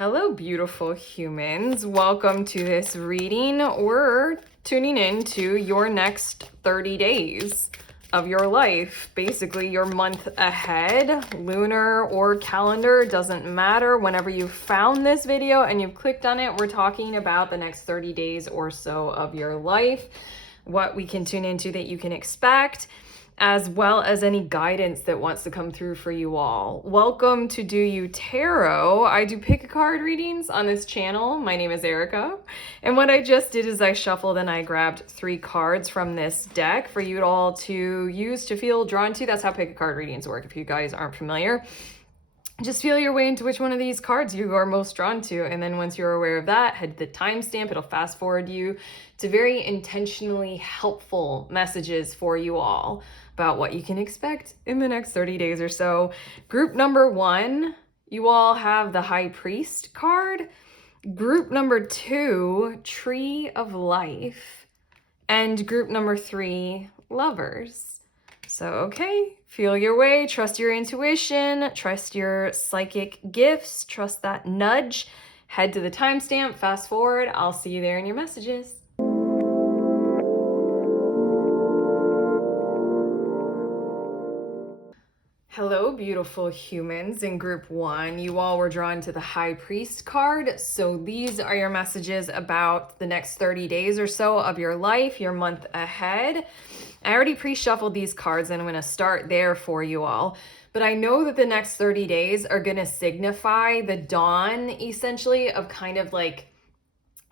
Hello, beautiful humans. Welcome to this reading. We're tuning in to your next 30 days of your life, basically your month ahead, lunar or calendar, doesn't matter. Whenever you found this video and you've clicked on it, we're talking about the next 30 days or so of your life, what we can tune into that you can expect, as well as any guidance that wants to come through for you all. Welcome to Do You Tarot. I do pick a card readings on this channel. My name is Erica. And what I just did is I shuffled and I grabbed 3 cards from this deck for you all to use to feel drawn to. That's how pick a card readings work if you guys aren't familiar. Just feel your way into which one of these cards you are most drawn to. And then once you're aware of that, head to the timestamp. It'll fast forward you to very intentionally helpful messages for you all about what you can expect in the next 30 days or so. Group number 1, you all have the High Priest card. Group number 2, Tree of Life. And group number 3, Lovers. So, okay, feel your way, trust your intuition, trust your psychic gifts, trust that nudge. Head to the timestamp, fast forward. I'll see you there in your messages. Hello, beautiful humans. In group 1, you all were drawn to the High Priest card. So these are your messages about the next 30 days or so of your life, your month ahead. I already pre-shuffled these cards and I'm going to start there for you all. But I know that the next 30 days are going to signify the dawn, essentially, of kind of like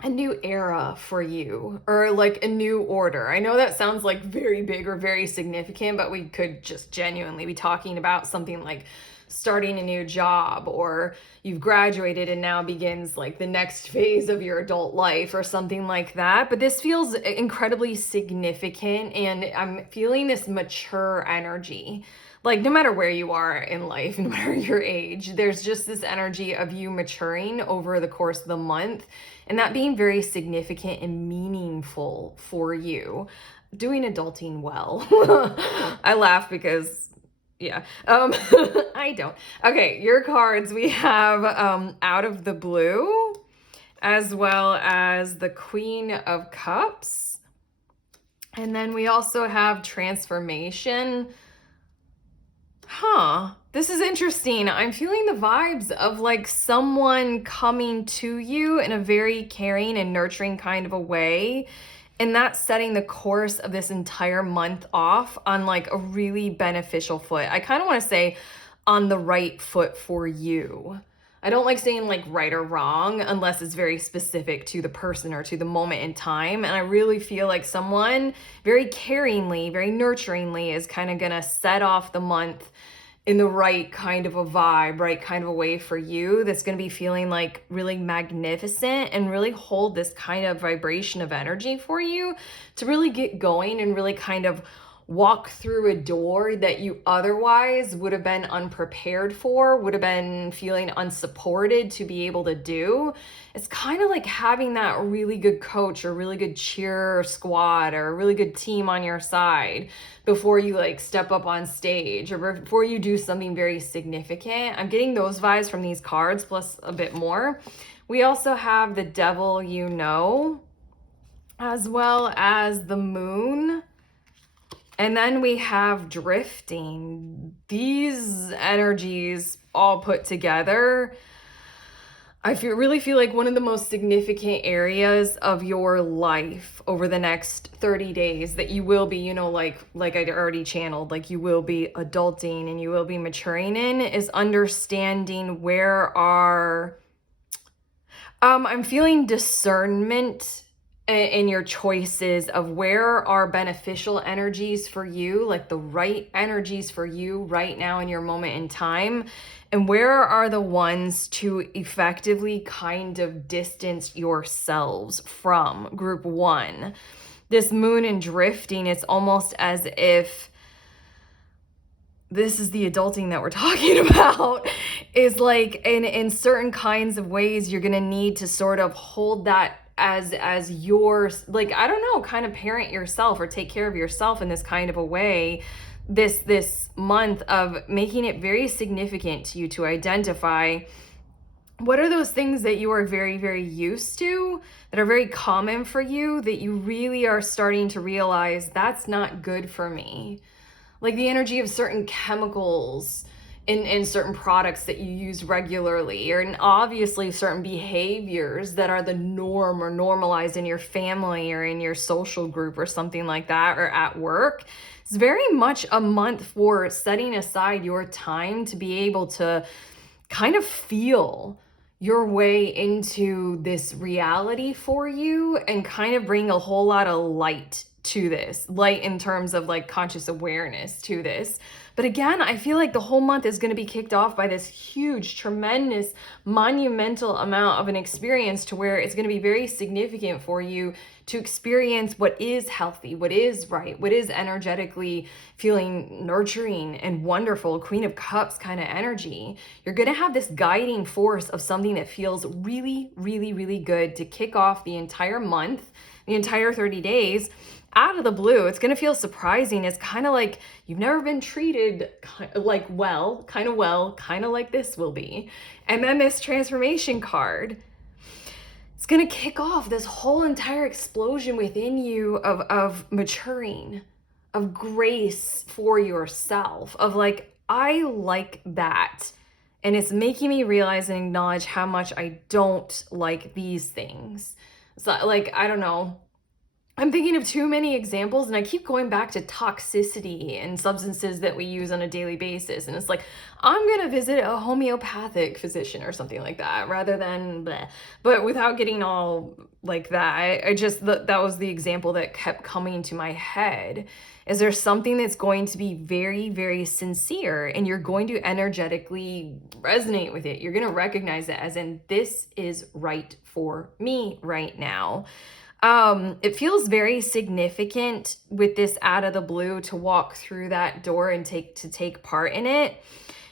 a new era for you, or like a new order. I know that sounds like very big or very significant, but we could just genuinely be talking about something like starting a new job, or you've graduated and now begins like the next phase of your adult life or something like that. But this feels incredibly significant, and I'm feeling this mature energy. Like no matter where you are in life, no matter your age, there's just this energy of you maturing over the course of the month, and that being very significant and meaningful for you. Doing adulting well. I laugh because, yeah, I don't. Okay, your cards, we have Out of the Blue, as well as the Queen of Cups. And then we also have Transformation. This is interesting. I'm feeling the vibes of like someone coming to you in a very caring and nurturing kind of a way. And that's setting the course of this entire month off on like a really beneficial foot. I kind of want to say on the right foot for you. I don't like saying like right or wrong unless it's very specific to the person or to the moment in time. And I really feel like someone very caringly, very nurturingly is kind of going to set off the month in the right kind of a vibe, right kind of a way for you, that's going to be feeling like really magnificent and really hold this kind of vibration of energy for you to really get going and really kind of walk through a door that you otherwise would have been unprepared for, would have been feeling unsupported to be able to do. It's kind of like having that really good coach or really good cheer squad or a really good team on your side before you like step up on stage or before you do something very significant. I'm getting those vibes from these cards plus a bit more. We also have the Devil You Know, as well as the Moon. And then we have Drifting. These energies all put together, I really feel like one of the most significant areas of your life over the next 30 days that you will be, you know, like I already channeled, like you will be adulting and you will be maturing in, is understanding I'm feeling discernment in your choices of where are beneficial energies for you, like the right energies for you right now in your moment in time, and where are the ones to effectively kind of distance yourselves from. Group 1, this Moon and Drifting, it's almost as if this is the adulting that we're talking about, is like in certain kinds of ways you're gonna need to sort of hold that as your, like, I don't know, kind of parent yourself or take care of yourself in this kind of a way this month, of making it very significant to you to identify What are those things that you are very, very used to, that are very common for you, that you really are starting to realize that's not good for me? Like the energy of certain chemicals in certain products that you use regularly, or and obviously certain behaviors that are the norm or normalized in your family or in your social group or something like that, or at work. It's very much a month for setting aside your time to be able to kind of feel your way into this reality for you and kind of bring a whole lot of light to this, light in terms of like conscious awareness to this. But again, I feel like the whole month is going to be kicked off by this huge, tremendous, monumental amount of an experience to where it's going to be very significant for you to experience what is healthy, what is right, what is energetically feeling nurturing and wonderful, Queen of Cups kind of energy. You're going to have this guiding force of something that feels really, really, really good to kick off the entire month, the entire 30 days. Out of the blue, it's going to feel surprising. It's kind of like you've never been treated like well, kind of like this will be. And then this transformation card, it's going to kick off this whole entire explosion within you of maturing, of grace for yourself, of like, I like that. And it's making me realize and acknowledge how much I don't like these things. So like, I don't know. I'm thinking of too many examples, and I keep going back to toxicity and substances that we use on a daily basis. And it's like, I'm going to visit a homeopathic physician or something like that rather than bleh. But without getting all like that, I just, that was the example that kept coming to my head. Is there something that's going to be very, very sincere, and you're going to energetically resonate with it? You're going to recognize it as in, this is right for me right now. It feels very significant with this out of the blue to walk through that door and take part in it.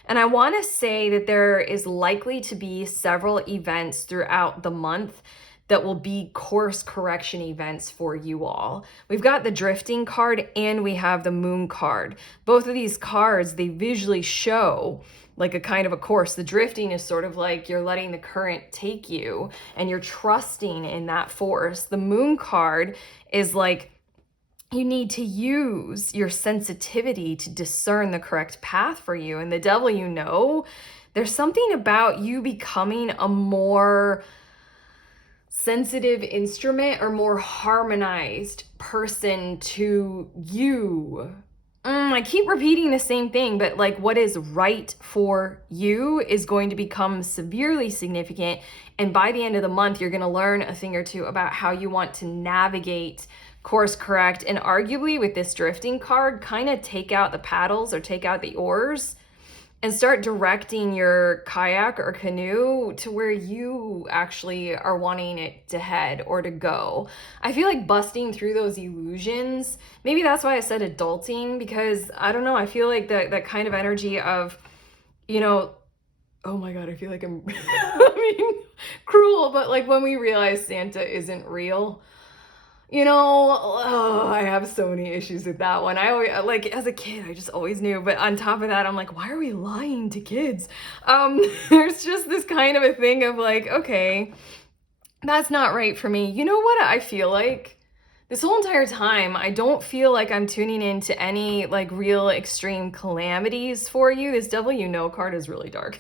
And I want to say that there is likely to be several events throughout the month that will be course correction events for you all. We've got the drifting card and we have the moon card. Both of these cards, they visually show like a kind of a course. The drifting is sort of like you're letting the current take you and you're trusting in that force. The moon card is like you need to use your sensitivity to discern the correct path for you. And the devil, you know, there's something about you becoming a more sensitive instrument or more harmonized person to you. I keep repeating the same thing, but like what is right for you is going to become severely significant. And by the end of the month, you're going to learn a thing or two about how you want to navigate, course correct, and arguably with this drifting card, kind of take out the paddles or take out the oars and start directing your kayak or canoe to where you actually are wanting it to head or to go. I feel like busting through those illusions. Maybe that's why I said adulting, because I don't know, I feel like that kind of energy of, you know, oh my God, I feel like I'm I mean, cruel, but like when we realize Santa isn't real. You know, oh, I have so many issues with that one. I always, like, as a kid, I just always knew. But on top of that, I'm like, why are we lying to kids? There's just this kind of a thing of like, okay, that's not right for me. You know what I feel like? This whole entire time, I don't feel like I'm tuning into any like real extreme calamities for you. This devil you know card is really dark.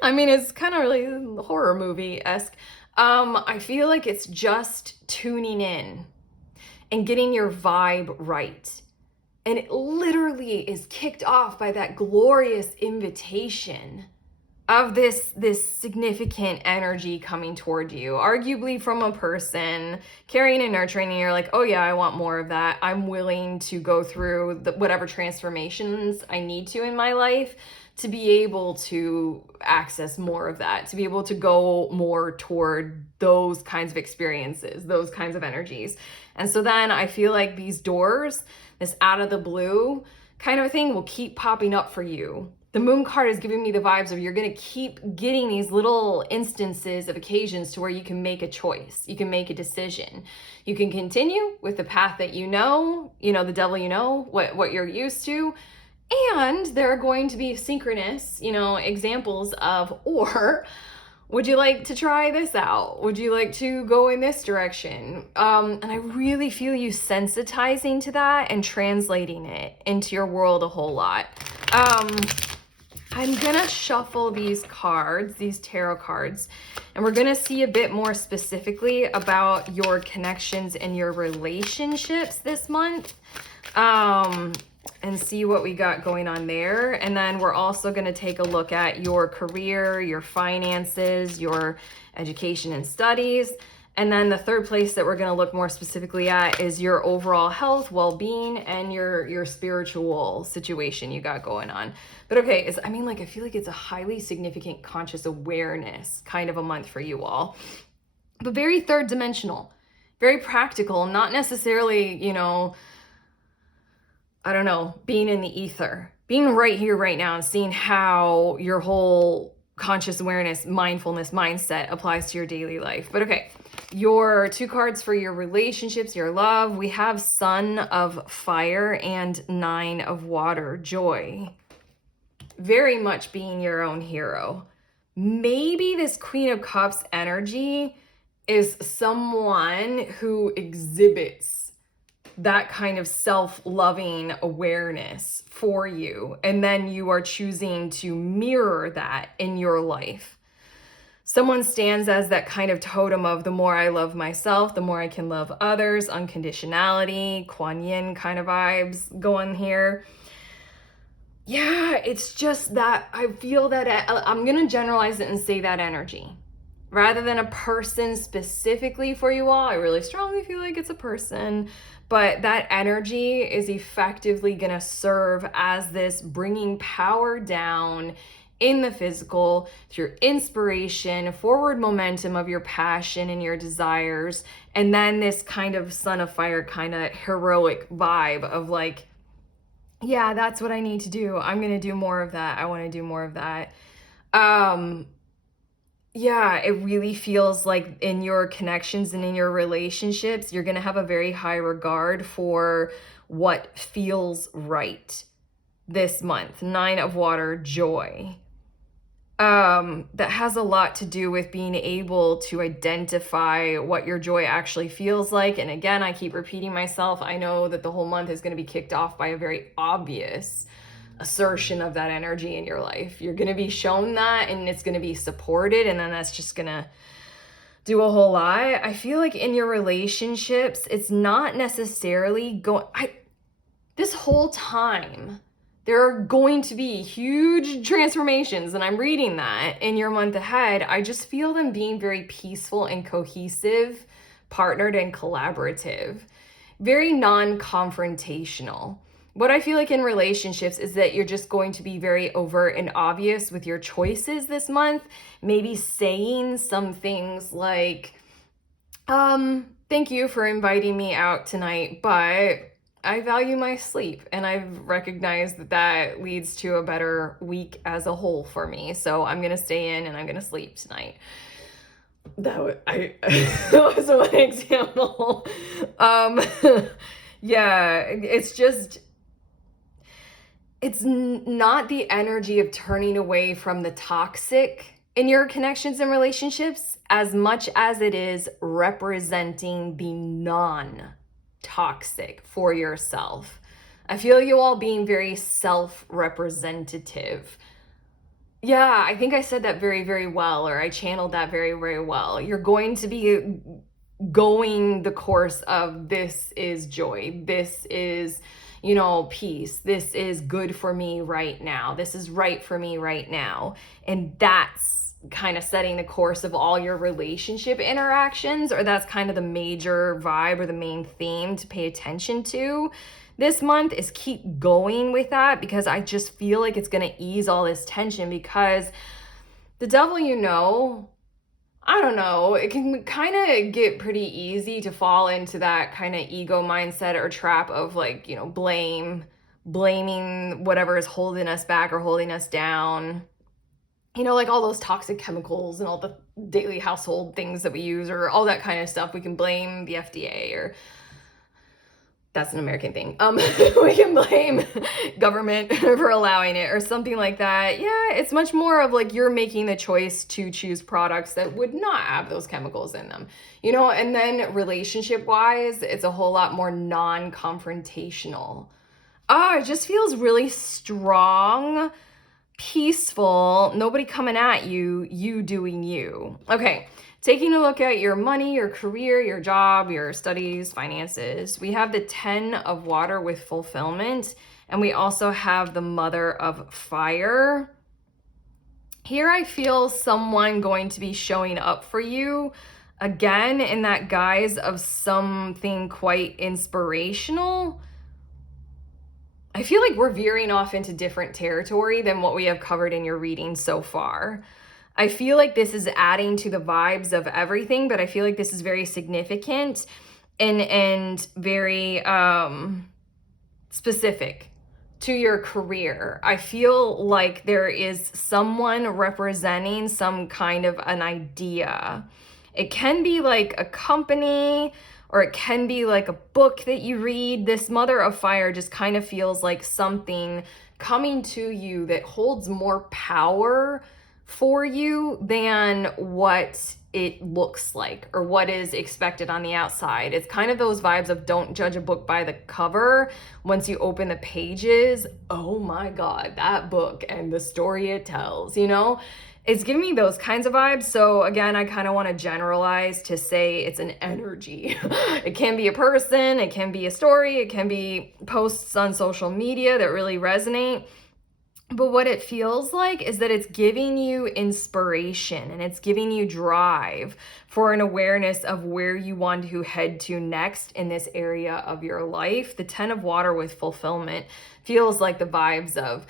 I mean, it's kind of really horror movie-esque. I feel like it's just tuning in and getting your vibe right. And it literally is kicked off by that glorious invitation of this significant energy coming toward you, arguably from a person caring and nurturing, and you're like, oh yeah, I want more of that. I'm willing to go through whatever transformations I need to in my life to be able to access more of that, to be able to go more toward those kinds of experiences, those kinds of energies. And so then I feel like these doors, this out of the blue kind of a thing will keep popping up for you. The moon card is giving me the vibes of you're going to keep getting these little instances of occasions to where you can make a choice. You can make a decision. You can continue with the path that you know, the devil, what you're used to. And there are going to be synchronous, examples of, or Would you like to try this out? Would you like to go in this direction? And I really feel you sensitizing to that and translating it into your world a whole lot. I'm gonna shuffle these cards, these tarot cards, and we're gonna see a bit more specifically about your connections and your relationships this month. And see what we got going on there. And then we're also going to take a look at your career, your finances, your education and studies. And then the third place that we're going to look more specifically at is your overall health, well-being, and your spiritual situation you got going on. But okay, I feel like it's a highly significant conscious awareness kind of a month for you all. But very third dimensional, very practical, not necessarily, I don't know, being in the ether, being right here, right now, and seeing how your whole conscious awareness, mindfulness mindset applies to your daily life. But okay, your 2 cards for your relationships, your love, we have Sun of Fire and 9 of Water, Joy. Very much being your own hero. Maybe this Queen of Cups energy is someone who exhibits that kind of self-loving awareness for you. And then you are choosing to mirror that in your life. Someone stands as that kind of totem of the more I love myself, the more I can love others, unconditionality, Kuan Yin kind of vibes going here. Yeah, it's just that I feel that I'm going to generalize it and say that energy. Rather than a person specifically for you all, I really strongly feel like it's a person, but that energy is effectively going to serve as this bringing power down in the physical through inspiration, forward momentum of your passion and your desires, and then this kind of Sun of Fire kind of heroic vibe of like, yeah, that's what I need to do. I'm going to do more of that. I want to do more of that. Yeah, it really feels like in your connections and in your relationships, you're going to have a very high regard for what feels right this month. 9 of Water, Joy. That has a lot to do with being able to identify what your joy actually feels like. And again, I keep repeating myself. I know that the whole month is going to be kicked off by a very obvious assertion of that energy in your life. You're going to be shown that and it's going to be supported, and then that's just going to do a whole lot. I feel like in your relationships, it's not necessarily this whole time there are going to be huge transformations, and I'm reading that in your month ahead. I just feel them being very peaceful and cohesive, partnered and collaborative, very non-confrontational. What I feel like in relationships is that you're just going to be very overt and obvious with your choices this month. Maybe saying some things like, thank you for inviting me out tonight, but I value my sleep, and I've recognized that that leads to a better week as a whole for me. So I'm going to stay in and I'm going to sleep tonight. That was one example. Yeah, it's not the energy of turning away from the toxic in your connections and relationships as much as it is representing the non-toxic for yourself. I feel you all being very self-representative. Yeah, I think I said that very, very well, or I channeled that very, very well. You're going to be going the course of this is joy. This is peace. This is good for me right now. This is right for me right now. And that's kind of setting the course of all your relationship interactions, or that's kind of the major vibe or the main theme to pay attention to this month, is keep going with that, because I just feel like it's going to ease all this tension, because the devil, I don't know, it can kind of get pretty easy to fall into that kind of ego mindset or trap of like, blaming whatever is holding us back or holding us down. Like all those toxic chemicals and all the daily household things that we use or all that kind of stuff. We can blame the FDA or That's an American thing. We can blame government for allowing it or something like that. Yeah, it's much more of like you're making the choice to choose products that would not have those chemicals in them, you know? And then relationship wise, it's a whole lot more non-confrontational. It just feels really strong, peaceful, nobody coming at you, you doing you. Okay, taking a look at your money, your career, your job, your studies, finances. We have the 10 of water with fulfillment, and we also have the mother of fire. Here I feel someone going to be showing up for you again in that guise of something quite inspirational. I feel like we're veering off into different territory than what we have covered in your reading so far. I feel like this is adding to the vibes of everything, but I feel like this is very significant and very specific to your career. I feel like there is someone representing some kind of an idea. It can be like a company, or it can be like a book that you read. This Mother of Fire just kind of feels like something coming to you that holds more power for you than what it looks like or what is expected on the outside. It's kind of those vibes of don't judge a book by the cover. Once you open the pages, oh my God, that book and the story it tells, you know? It's giving me those kinds of vibes. So again, I kind of want to generalize to say it's an energy. It can be a person, it can be a story, it can be posts on social media that really resonate. But what it feels like is that it's giving you inspiration and it's giving you drive for an awareness of where you want to head to next in this area of your life. The 10 of water with fulfillment feels like the vibes of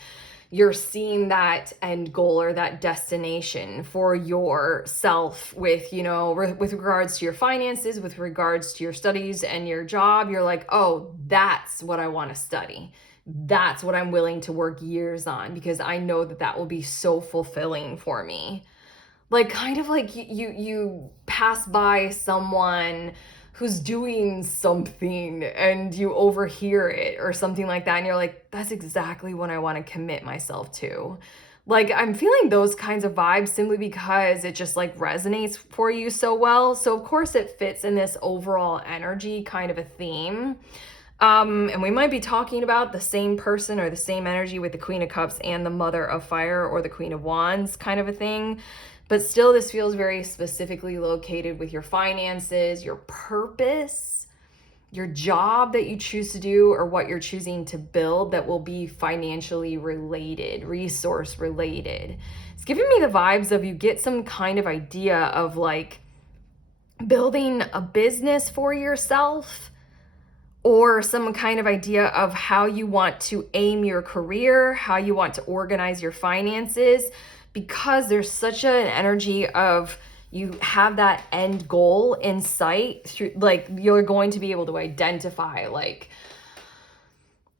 you're seeing that end goal or that destination for yourself with, you know, with regards to your finances, with regards to your studies and your job. You're like, oh, that's what I want to study. That's what I'm willing to work years on because I know that that will be so fulfilling for me. Like kind of like you pass by someone who's doing something and you overhear it or something like that and you're like, that's exactly what I want to commit myself to. Like I'm feeling those kinds of vibes simply because it just like resonates for you so well. So of course it fits in this overall energy kind of a theme. And we might be talking about the same person or the same energy with the Queen of Cups and the Mother of Fire or the Queen of Wands kind of a thing. But still, this feels very specifically located with your finances, your purpose, your job that you choose to do, or what you're choosing to build that will be financially related, resource related. It's giving me the vibes of you get some kind of idea of like building a business for yourself, or some kind of idea of how you want to aim your career, how you want to organize your finances, because there's such an energy of you have that end goal in sight through, like you're going to be able to identify like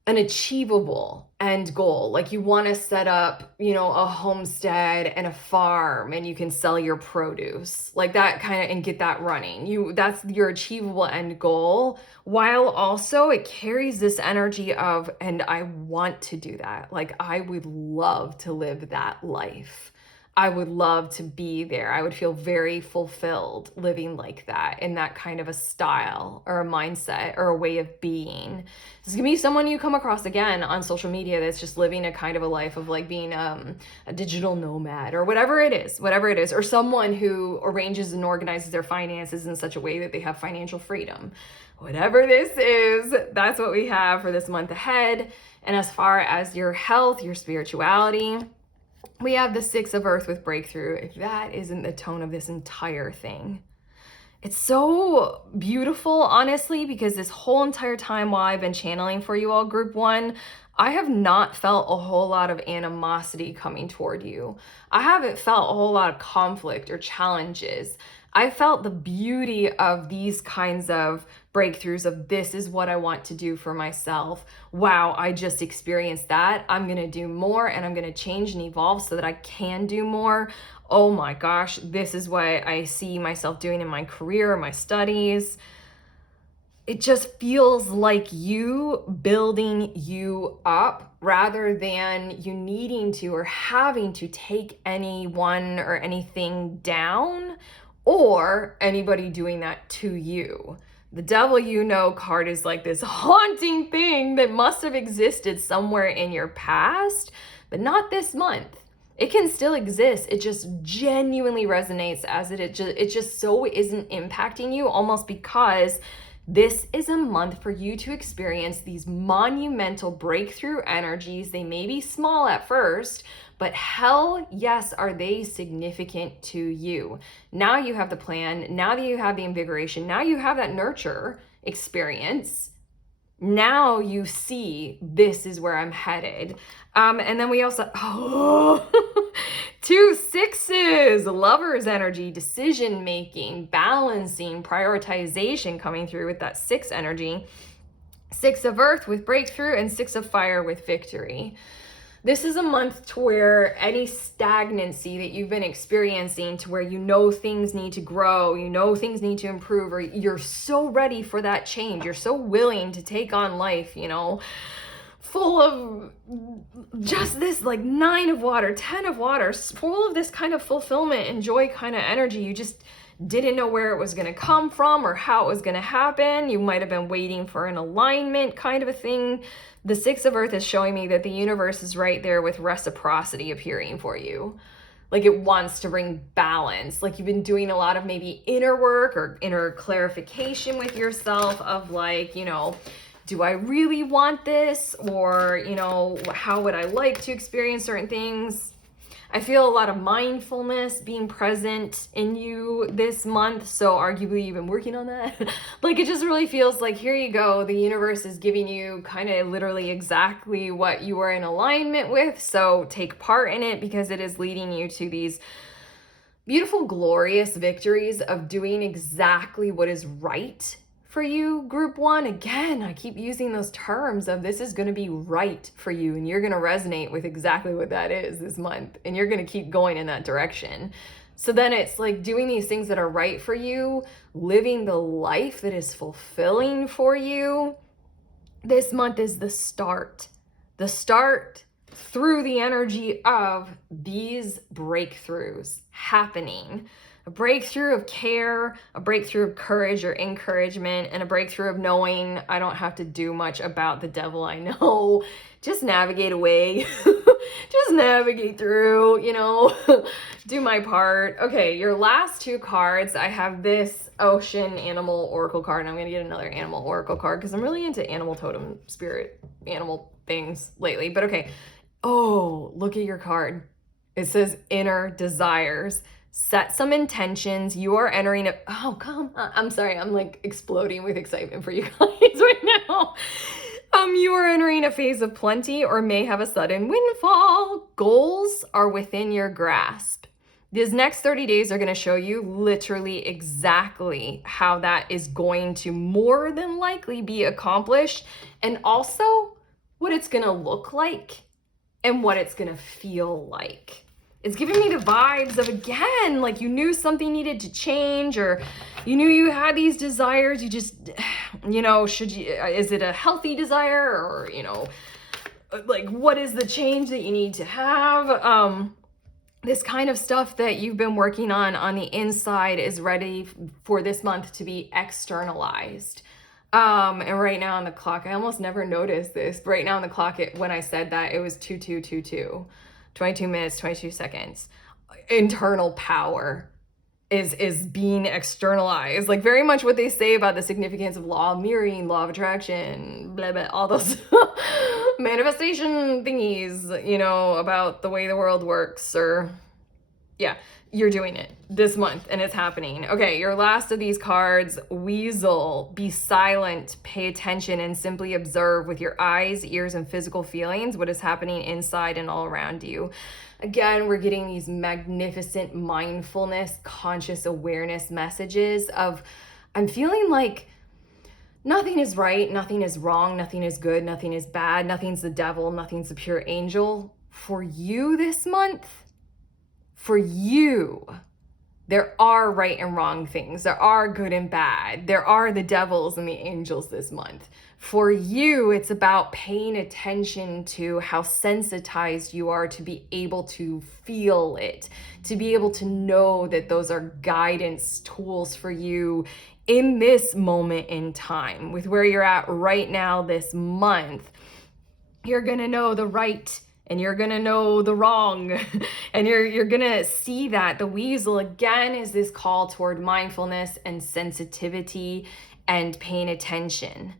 an achievable end goal. Like you want to set up, you know, a homestead and a farm and you can sell your produce like that kind of and get that running. That's your achievable end goal, while also it carries this energy of, and I want to do that. Like I would love to live that life. I would love to be there. I would feel very fulfilled living like that, in that kind of a style or a mindset or a way of being. This can be someone you come across again on social media that's just living a kind of a life of like being a digital nomad or whatever it is, or someone who arranges and organizes their finances in such a way that they have financial freedom. Whatever this is, that's what we have for this month ahead. And as far as your health, your spirituality, we have the 6 of Earth with breakthrough. If that isn't the tone of this entire thing. It's so beautiful, honestly, because this whole entire time while I've been channeling for you all, Group 1, I have not felt a whole lot of animosity coming toward you. I haven't felt a whole lot of conflict or challenges. I felt the beauty of these kinds of breakthroughs of this is what I want to do for myself. Wow, I just experienced that. I'm going to do more and I'm going to change and evolve so that I can do more. Oh my gosh, this is what I see myself doing in my career, my studies. it just feels like you building you up rather than you needing to or having to take anyone or anything down or anybody doing that to you. The devil you know card is like this haunting thing that must have existed somewhere in your past, but not this month. It can still exist. It just genuinely resonates as it just so isn't impacting you, almost because this is a month for you to experience these monumental breakthrough energies. They may be small at first, but hell yes, are they significant to you. Now you have the plan. Now that you have the invigoration, now you have that nurture experience. Now you see this is where I'm headed. And then we also, two sixes, lovers energy, decision making, balancing, prioritization coming through with that 6 energy. 6 of earth with breakthrough and 6 of fire with victory. This is a month to where any stagnancy that you've been experiencing, to where you know things need to grow, you know things need to improve, or you're so ready for that change, you're so willing to take on life, you know, full of just this like 9 of water, 10 of water, full of this kind of fulfillment and joy kind of energy. You just didn't know where it was going to come from or how it was going to happen. You might have been waiting for an alignment kind of a thing. The 6 of earth is showing me that the universe is right there with reciprocity appearing for you. Like it wants to bring balance. Like you've been doing a lot of maybe inner work or inner clarification with yourself of like, you know, do I really want this? Or, you know, how would I like to experience certain things? I feel a lot of mindfulness being present in you this month. So arguably you've been working on that. Like it just really feels like, here you go. The universe is giving you kind of literally exactly what you are in alignment with. So take part in it because it is leading you to these beautiful, glorious victories of doing exactly what is right for you, group 1. Again, I keep using those terms of this is going to be right for you, and you're going to resonate with exactly what that is this month, and you're going to keep going in that direction. So then it's like doing these things that are right for you, living the life that is fulfilling for you. This month is the start through the energy of these breakthroughs happening. A breakthrough of care, a breakthrough of courage or encouragement, and a breakthrough of knowing I don't have to do much about the devil I know. Just navigate away. Just navigate through, you know, do my part. Okay, your last 2 cards, I have this ocean animal oracle card, and I'm going to get another animal oracle card because I'm really into animal totem spirit, animal things lately. But okay. Oh, look at your card. It says inner desires. Set some intentions. You are entering a, oh, come on. I'm sorry. I'm like exploding with excitement for you guys right now. You are entering a phase of plenty or may have a sudden windfall. Goals are within your grasp. These next 30 days are going to show you literally exactly how that is going to more than likely be accomplished, and also what it's going to look like and what it's going to feel like. It's giving me the vibes of, again, like you knew something needed to change, or you knew you had these desires. You just, you know, is it a healthy desire, or, you know, like what is the change that you need to have? This kind of stuff that you've been working on the inside is ready for this month to be externalized. And right now on the clock, I almost never noticed this, but right now on the clock, when I said that, it was 2222. 22 minutes, 22 seconds. Internal power is being externalized. Like very much what they say about the significance of law of mirroring, law of attraction, blah, blah, all those manifestation thingies, you know, about the way the world works, or yeah, you're doing it this month and it's happening. Okay, your last of these cards, Weasel. Be silent, pay attention, and simply observe with your eyes, ears, and physical feelings what is happening inside and all around you. Again, we're getting these magnificent mindfulness, conscious awareness messages of, I'm feeling like nothing is right, nothing is wrong, nothing is good, nothing is bad, nothing's the devil, nothing's the pure angel. For you this month, for you, There are right and wrong things. There are good and bad. There are the devils and the angels this month. For you, it's about paying attention to how sensitized you are to be able to feel it, to be able to know that those are guidance tools for you in this moment in time, with where you're at right now this month. You're gonna know the right and you're gonna know the wrong. And you're gonna see that the weasel again is this call toward mindfulness and sensitivity and paying attention.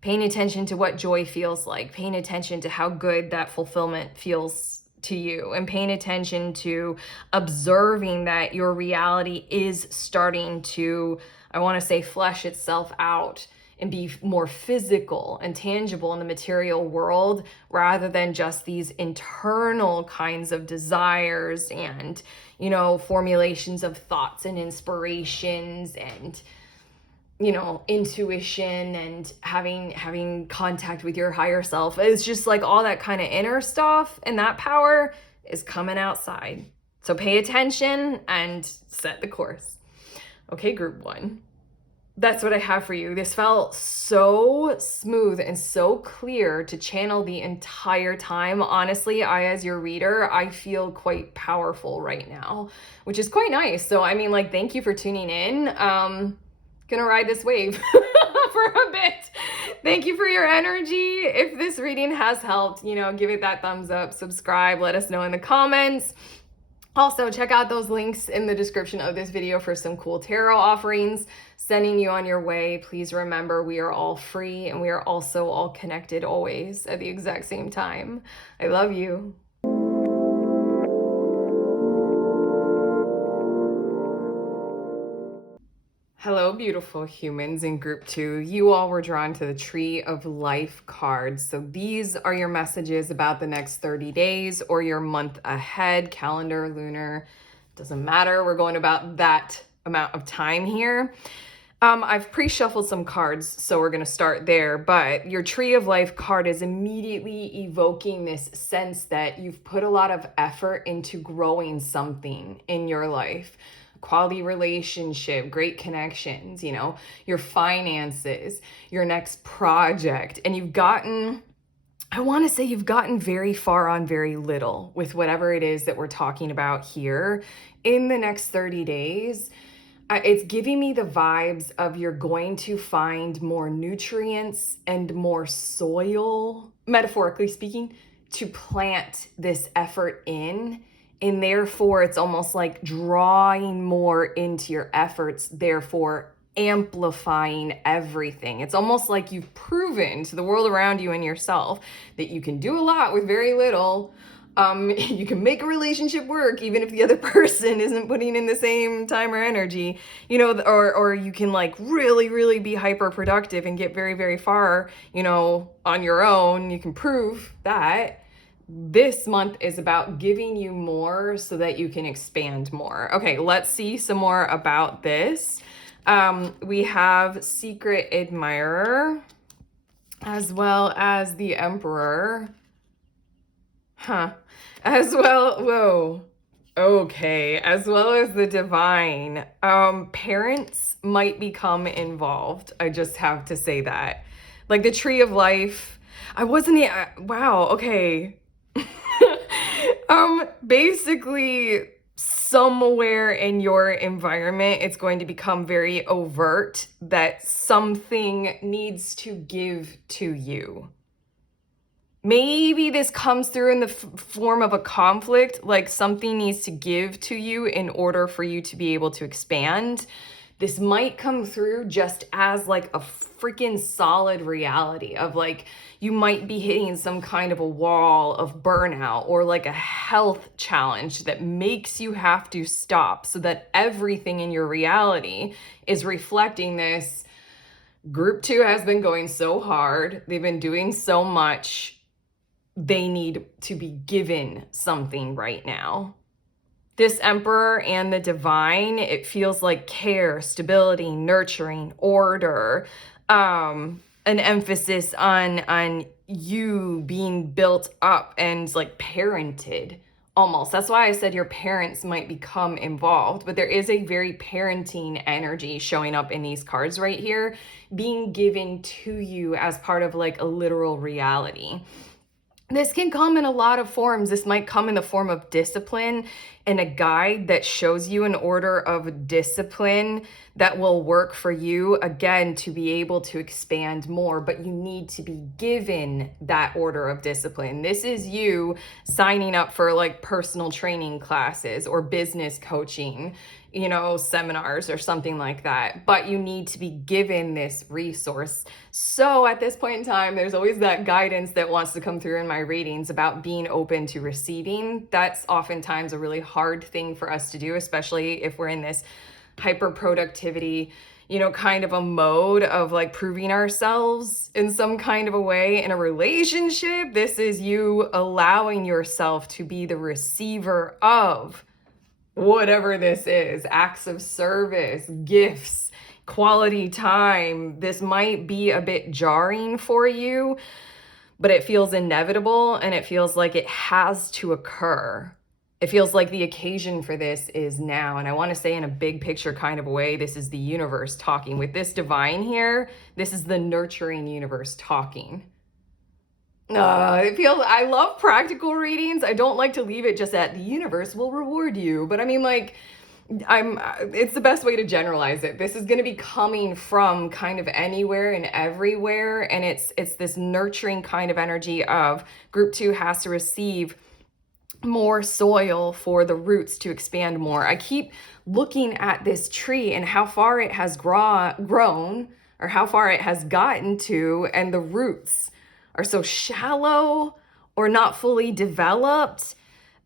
Paying attention to what joy feels like, paying attention to how good that fulfillment feels to you, and paying attention to observing that your reality is starting to, I want to say, flesh itself out and be more physical and tangible in the material world, rather than just these internal kinds of desires and, formulations of thoughts and inspirations and, intuition and having contact with your higher self. It's just like all that kind of inner stuff, and that power is coming outside. So pay attention and set the course. Okay, group 1. That's what I have for you. This felt so smooth and so clear to channel the entire time. Honestly, as your reader, I feel quite powerful right now, which is quite nice. So, thank you for tuning in. Gonna ride this wave for a bit. Thank you for your energy. If this reading has helped, give it that thumbs up, subscribe, let us know in the comments. Also, check out those links in the description of this video for some cool tarot offerings. Sending you on your way. Please remember, we are all free and we are also all connected always at the exact same time. I love you. Hello, beautiful humans in group 2. You all were drawn to the Tree of Life cards. So these are your messages about the next 30 days or your month ahead, calendar, lunar, doesn't matter. We're going about that amount of time here. I've pre-shuffled some cards, so we're going to start there, but your Tree of Life card is immediately evoking this sense that you've put a lot of effort into growing something in your life. Quality relationship, great connections, your finances, your next project, and you've gotten very far on very little with whatever it is that we're talking about here in the next 30 days. It's giving me the vibes of you're going to find more nutrients and more soil, metaphorically speaking, to plant this effort in. And therefore, it's almost like drawing more into your efforts, therefore amplifying everything. It's almost like you've proven to the world around you and yourself that you can do a lot with very little. You can make a relationship work even if the other person isn't putting in the same time or energy, or you can really, really be hyper productive and get very, very far, on your own. You can prove that. This month is about giving you more so that you can expand more. Okay, let's see some more about this. We have Secret Admirer as well as the Emperor. As well as the Divine. Parents might become involved. I just have to say that. Like the Tree of Life. Wow, okay. Basically, somewhere in your environment, it's going to become very overt that something needs to give to you. Maybe this comes through in the form of a conflict, like something needs to give to you in order for you to be able to expand. This might come through just as like a freaking solid reality of you might be hitting some kind of a wall of burnout or like a health challenge that makes you have to stop, so that everything in your reality is reflecting this. Group 2 has been going so hard. They've been doing so much. They need to be given something right now. This Emperor and the Divine, it feels like care, stability, nurturing, order, an emphasis on you being built up and parented Almost. That's why I said your parents might become involved, but there is a very parenting energy showing up in these cards right here, being given to you as part of like a literal reality. This can come in a lot of forms. This might come in the form of discipline and a guide that shows you an order of discipline that will work for you, again, to be able to expand more, but you need to be given that order of discipline. This is you signing up for like personal training classes or business coaching, seminars or something like that, but you need to be given this resource. So at this point in time, there's always that guidance that wants to come through in my readings about being open to receiving. That's oftentimes a really hard thing for us to do, especially if we're in this hyper productivity, kind of a mode of like proving ourselves in some kind of a way in a relationship. This is you allowing yourself to be the receiver of whatever this is, acts of service, gifts, quality time. This might be a bit jarring for you, but it feels inevitable and it feels like it has to occur. It feels like the occasion for this is now. And I want to say, in a big picture kind of a way, this is the universe talking. With this divine here, this is the nurturing universe talking. I love practical readings. I don't like to leave it just at the universe will reward you. But I mean, like, it's the best way to generalize it. This is going to be coming from kind of anywhere and everywhere. And it's this nurturing kind of energy of group 2 has to receive more soil for the roots to expand more. I keep looking at this tree and how far it has grown, or how far it has gotten to, and the roots are so shallow or not fully developed.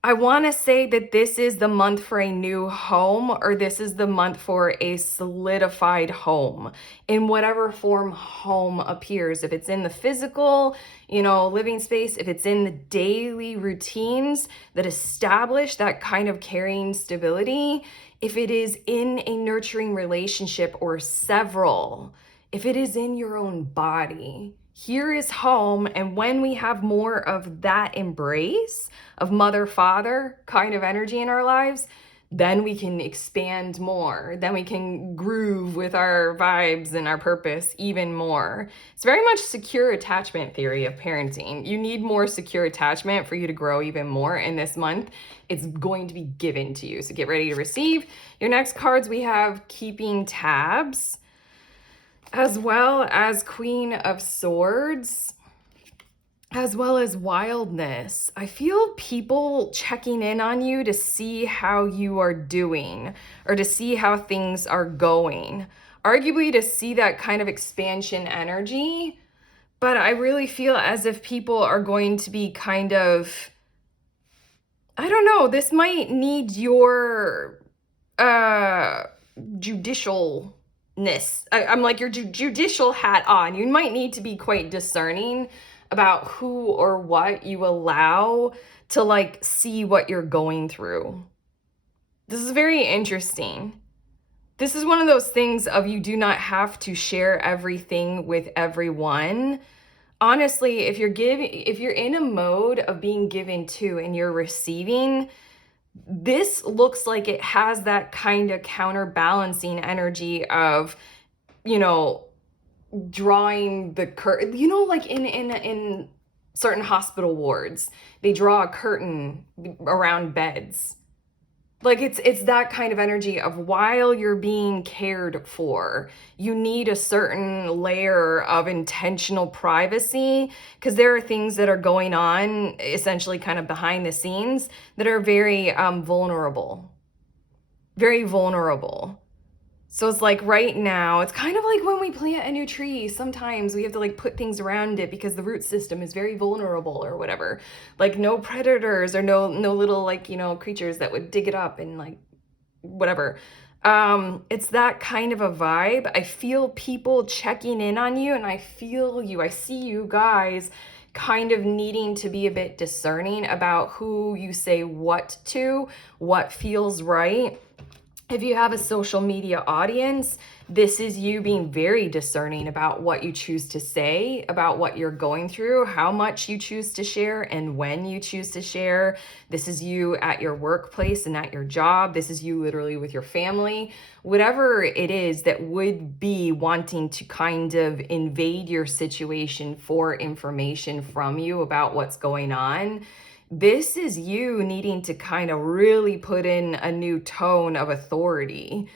I want to say that this is the month for a new home, or this is the month for a solidified home in whatever form home appears. If it's in the physical, living space, if it's in the daily routines that establish that kind of caring stability, if it is in a nurturing relationship or several, if it is in your own body. Here is home. And when we have more of that embrace of mother, father kind of energy in our lives, then we can expand more. Then we can groove with our vibes and our purpose even more. It's very much secure attachment theory of parenting. You need more secure attachment for you to grow even more. And this month, it's going to be given to you. So get ready to receive. Your next cards, we have Keeping Tabs, as well as Queen of Swords, as well as Wildness. I feel people checking in on you to see how you are doing, or to see how things are going. Arguably to see that kind of expansion energy, but I really feel as if people are going to be kind of, I don't know, this might need your judicialness. I'm like your judicial hat on. You might need to be quite discerning about who or what you allow to like see what you're going through. This is very interesting. This is one of those things of you do not have to share everything with everyone. Honestly, if you're in a mode of being given to and you're receiving, this looks like it has that kind of counterbalancing energy of, drawing the curtain, like in certain hospital wards, they draw a curtain around beds. Like it's that kind of energy of while you're being cared for, you need a certain layer of intentional privacy, because there are things that are going on essentially kind of behind the scenes that are very vulnerable. Very vulnerable. So it's like right now, it's kind of like when we plant a new tree, sometimes we have to like put things around it because the root system is very vulnerable or whatever. Like no predators or no little like, creatures that would dig it up and like whatever. It's that kind of a vibe. I feel people checking in on you, and I feel you. I see you guys kind of needing to be a bit discerning about who you say what to, what feels right. If you have a social media audience, this is you being very discerning about what you choose to say, about what you're going through, how much you choose to share, and when you choose to share. This is you at your workplace and at your job. This is you literally with your family. Whatever it is that would be wanting to kind of invade your situation for information from you about what's going on. This is you needing to kind of really put in a new tone of authority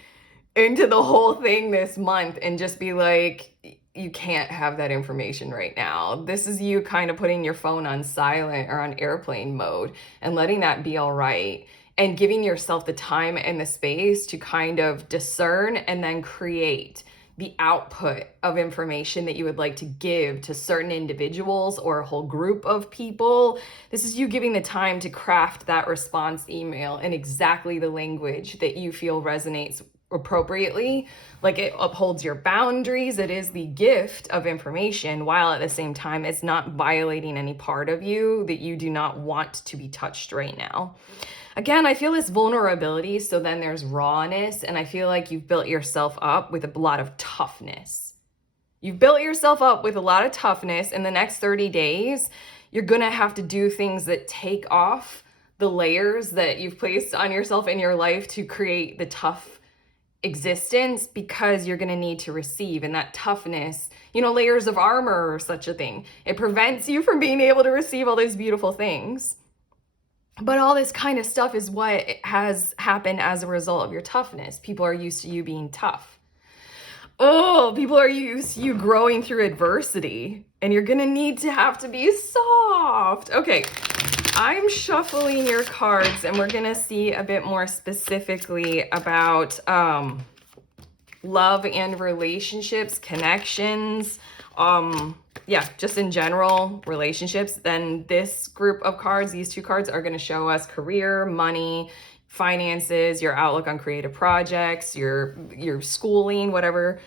into the whole thing this month and just be like, you can't have that information right now. This is you kind of putting your phone on silent or on airplane mode and letting that be all right, and giving yourself the time and the space to kind of discern and then create the output of information that you would like to give to certain individuals or a whole group of people. This is you giving the time to craft that response email in exactly the language that you feel resonates appropriately. Like, it upholds your boundaries. It is the gift of information, while at the same time it's not violating any part of you that you do not want to be touched right now. Again, I feel this vulnerability, so then there's rawness, and I feel like you've built yourself up with a lot of toughness. You've built yourself up with a lot of toughness. In the next 30 days, you're gonna have to do things that take off the layers that you've placed on yourself in your life to create the tough existence, because you're going to need to receive. And that toughness, layers of armor or such a thing, it prevents you from being able to receive all these beautiful things. But all this kind of stuff is what has happened as a result of your toughness. People are used to you being tough. Oh, people are used to you growing through adversity, and you're going to need to have to be soft. Okay, I'm shuffling your cards, and we're going to see a bit more specifically about love and relationships, connections, just in general, relationships. Then this group of cards, these two cards, are going to show us career, money, finances, your outlook on creative projects, your schooling, whatever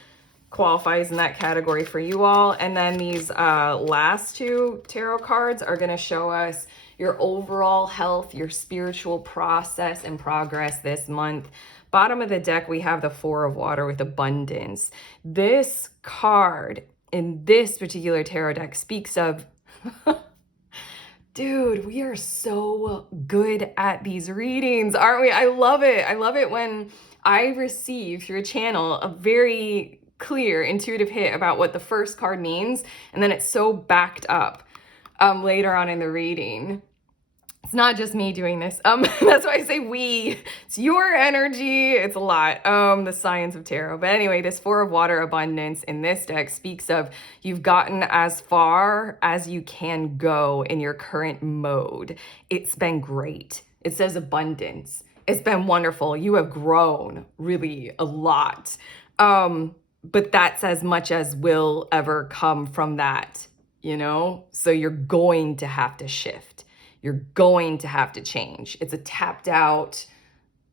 qualifies in that category for you all. And then these last two tarot cards are going to show us your overall health, your spiritual process and progress this month. Bottom of the deck, we have the Four of Water with abundance. This card in this particular tarot deck speaks of, dude, we are so good at these readings, aren't we? I love it. I love it when I receive through a channel a very clear, intuitive hit about what the first card means, and then it's so backed up later on in the reading. It's not just me doing this. That's why I say we. It's your energy. It's a lot. The science of tarot. But anyway, this Four of Water abundance in this deck speaks of you've gotten as far as you can go in your current mode. It's been great. It says abundance. It's been wonderful. You have grown really a lot. But that's as much as will ever come from that, So you're going to have to shift. You're going to have to change. It's a tapped out,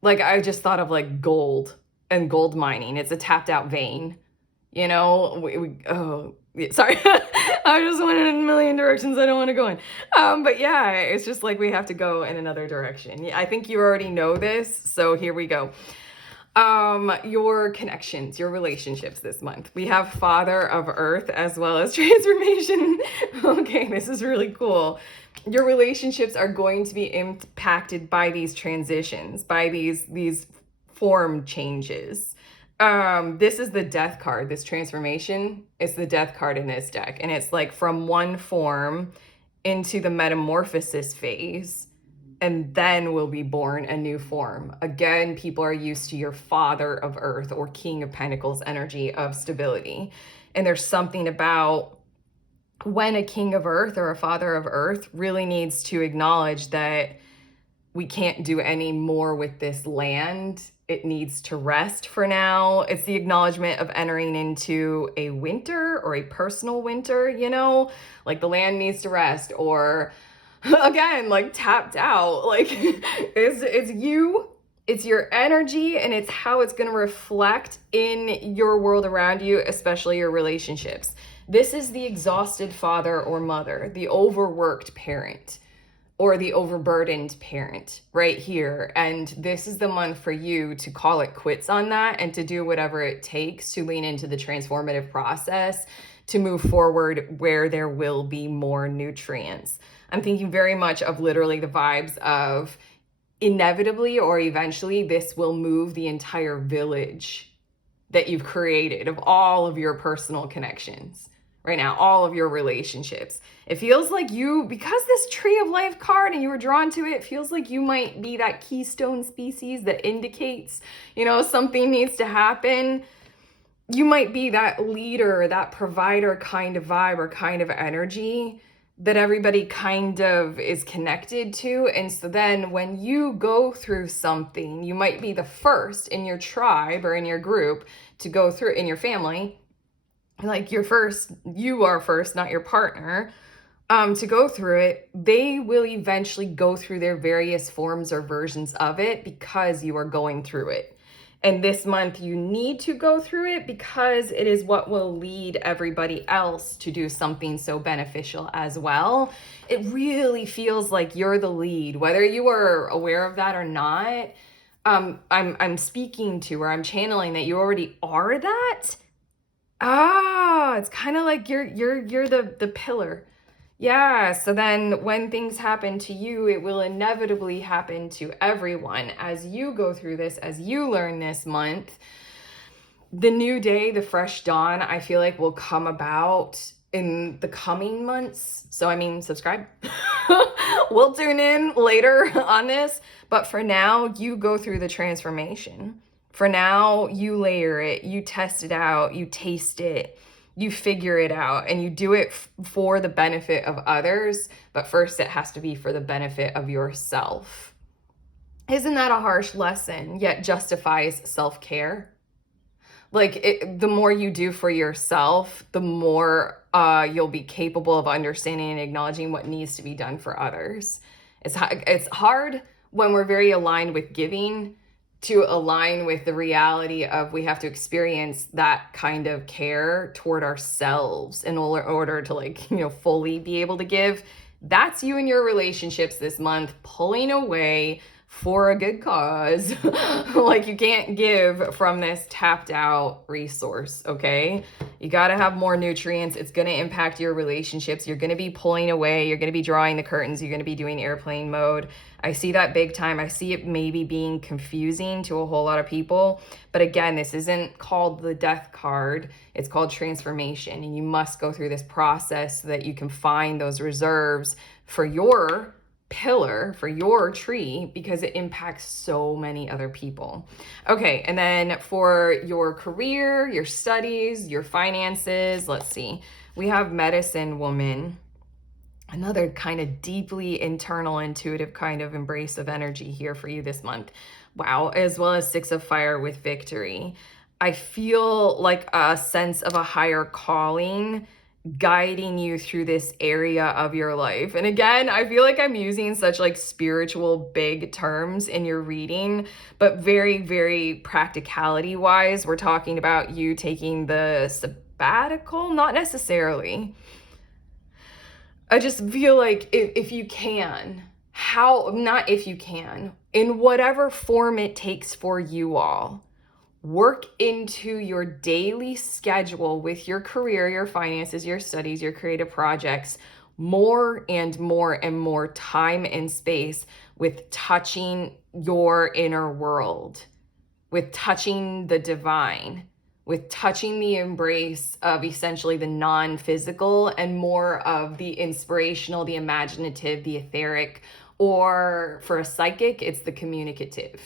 like I just thought of like gold and gold mining. It's a tapped out vein, sorry. I just went in a million directions I don't want to go in. But yeah, it's just like we have to go in another direction. I think you already know this, so here we go. Your connections, your relationships this month. We have Father of Earth as well as transformation. Okay, this is really cool. Your relationships are going to be impacted by these transitions, by these form changes. This is the Death card, this transformation. It's the Death card in this deck. And it's like from one form into the metamorphosis phase, and then will be born a new form. Again, people are used to your Father of Earth or King of Pentacles energy of stability. And there's something about when a King of Earth or a Father of Earth really needs to acknowledge that we can't do any more with this land. It needs to rest for now. It's the acknowledgement of entering into a winter or a personal winter, like the land needs to rest, or again, like tapped out. Like it's you, it's your energy, and it's how it's going to reflect in your world around you, especially your relationships. This is the exhausted father or mother, the overworked parent. or the overburdened parent right here. And this is the month for you to call it quits on that and to do whatever it takes to lean into the transformative process to move forward where there will be more nutrients. I'm thinking very much of literally the vibes of inevitably or eventually this will move the entire village that you've created of all of your personal connections right now, all of your relationships. It feels like you, because this tree of life card and you were drawn to it, feels like you might be that keystone species that indicates, something needs to happen. You might be that leader, that provider kind of vibe or kind of energy that everybody kind of is connected to. And so then when you go through something, you might be the first in your tribe or in your group to go through, in your family, like you are first, not your partner, to go through it. They will eventually go through their various forms or versions of it because you are going through it. And this month you need to go through it because it is what will lead everybody else to do something so beneficial as well. It really feels like you're the lead, whether you are aware of that or not. I'm speaking to, or I'm channeling that you already are that. It's kind of like you're the pillar. Yeah, so then when things happen to you, it will inevitably happen to everyone as you go through this, as you learn this month. The new day, the fresh dawn, I feel like will come about in the coming months. So, subscribe. We'll tune in later on this. But for now, you go through the transformation. For now, you layer it, you test it out, you taste it. You figure it out and you do it for the benefit of others, but first it has to be for the benefit of yourself. Isn't that a harsh lesson, yet justifies self-care? The more you do for yourself, the more you'll be capable of understanding and acknowledging what needs to be done for others. It's hard when we're very aligned with giving to align with the reality of we have to experience that kind of care toward ourselves in order to fully be able to give. That's you and your relationships this month, pulling away for a good cause. You can't give from this tapped out resource, okay? You got to have more nutrients. It's going to impact your relationships. You're going to be pulling away. You're going to be drawing the curtains. You're going to be doing airplane mode. I see that big time. I see it maybe being confusing to a whole lot of people. But again, this isn't called the death card. It's called transformation. And you must go through this process so that you can find those reserves for your pillar, for your tree, because it impacts so many other people. Okay, and then for your career, your studies, your finances, let's see. We have medicine woman, another kind of deeply internal, intuitive kind of embrace of energy here for you this month. Wow, as well as 6 of fire with victory. I feel like a sense of a higher calling guiding you through this area of your life. And again, I feel like I'm using such spiritual big terms in your reading, but very, very practicality wise, we're talking about you taking the sabbatical, not necessarily. I just feel like if you can, in whatever form it takes for you all, work into your daily schedule with your career, your finances, your studies, your creative projects, more and more and more time and space with touching your inner world, with touching the divine, with touching the embrace of essentially the non-physical and more of the inspirational, the imaginative, the etheric, or for a psychic, it's the communicative.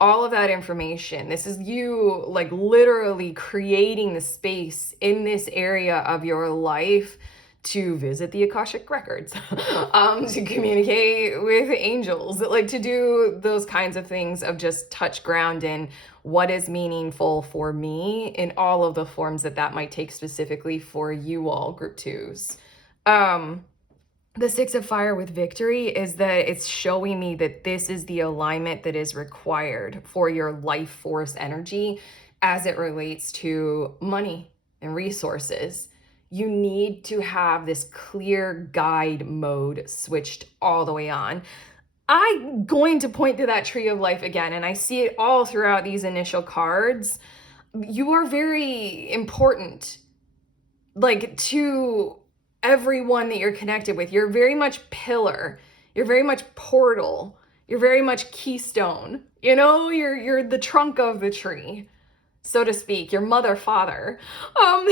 All of that information. This is you literally creating the space in this area of your life to visit the Akashic records, to communicate with angels, to do those kinds of things of just touch ground in what is meaningful for me in all of the forms that might take specifically for you all, group 2s. The 6 of fire with victory is that it's showing me that this is the alignment that is required for your life force energy as it relates to money and resources. You need to have this clear guide mode switched all the way on. I'm going to point to that tree of life again, and I see it all throughout these initial cards. You are very important, like, to everyone that you're connected with. You're very much pillar. You're very much portal. You're very much keystone. You know, you're the trunk of the tree, so to speak, your mother, father. Um,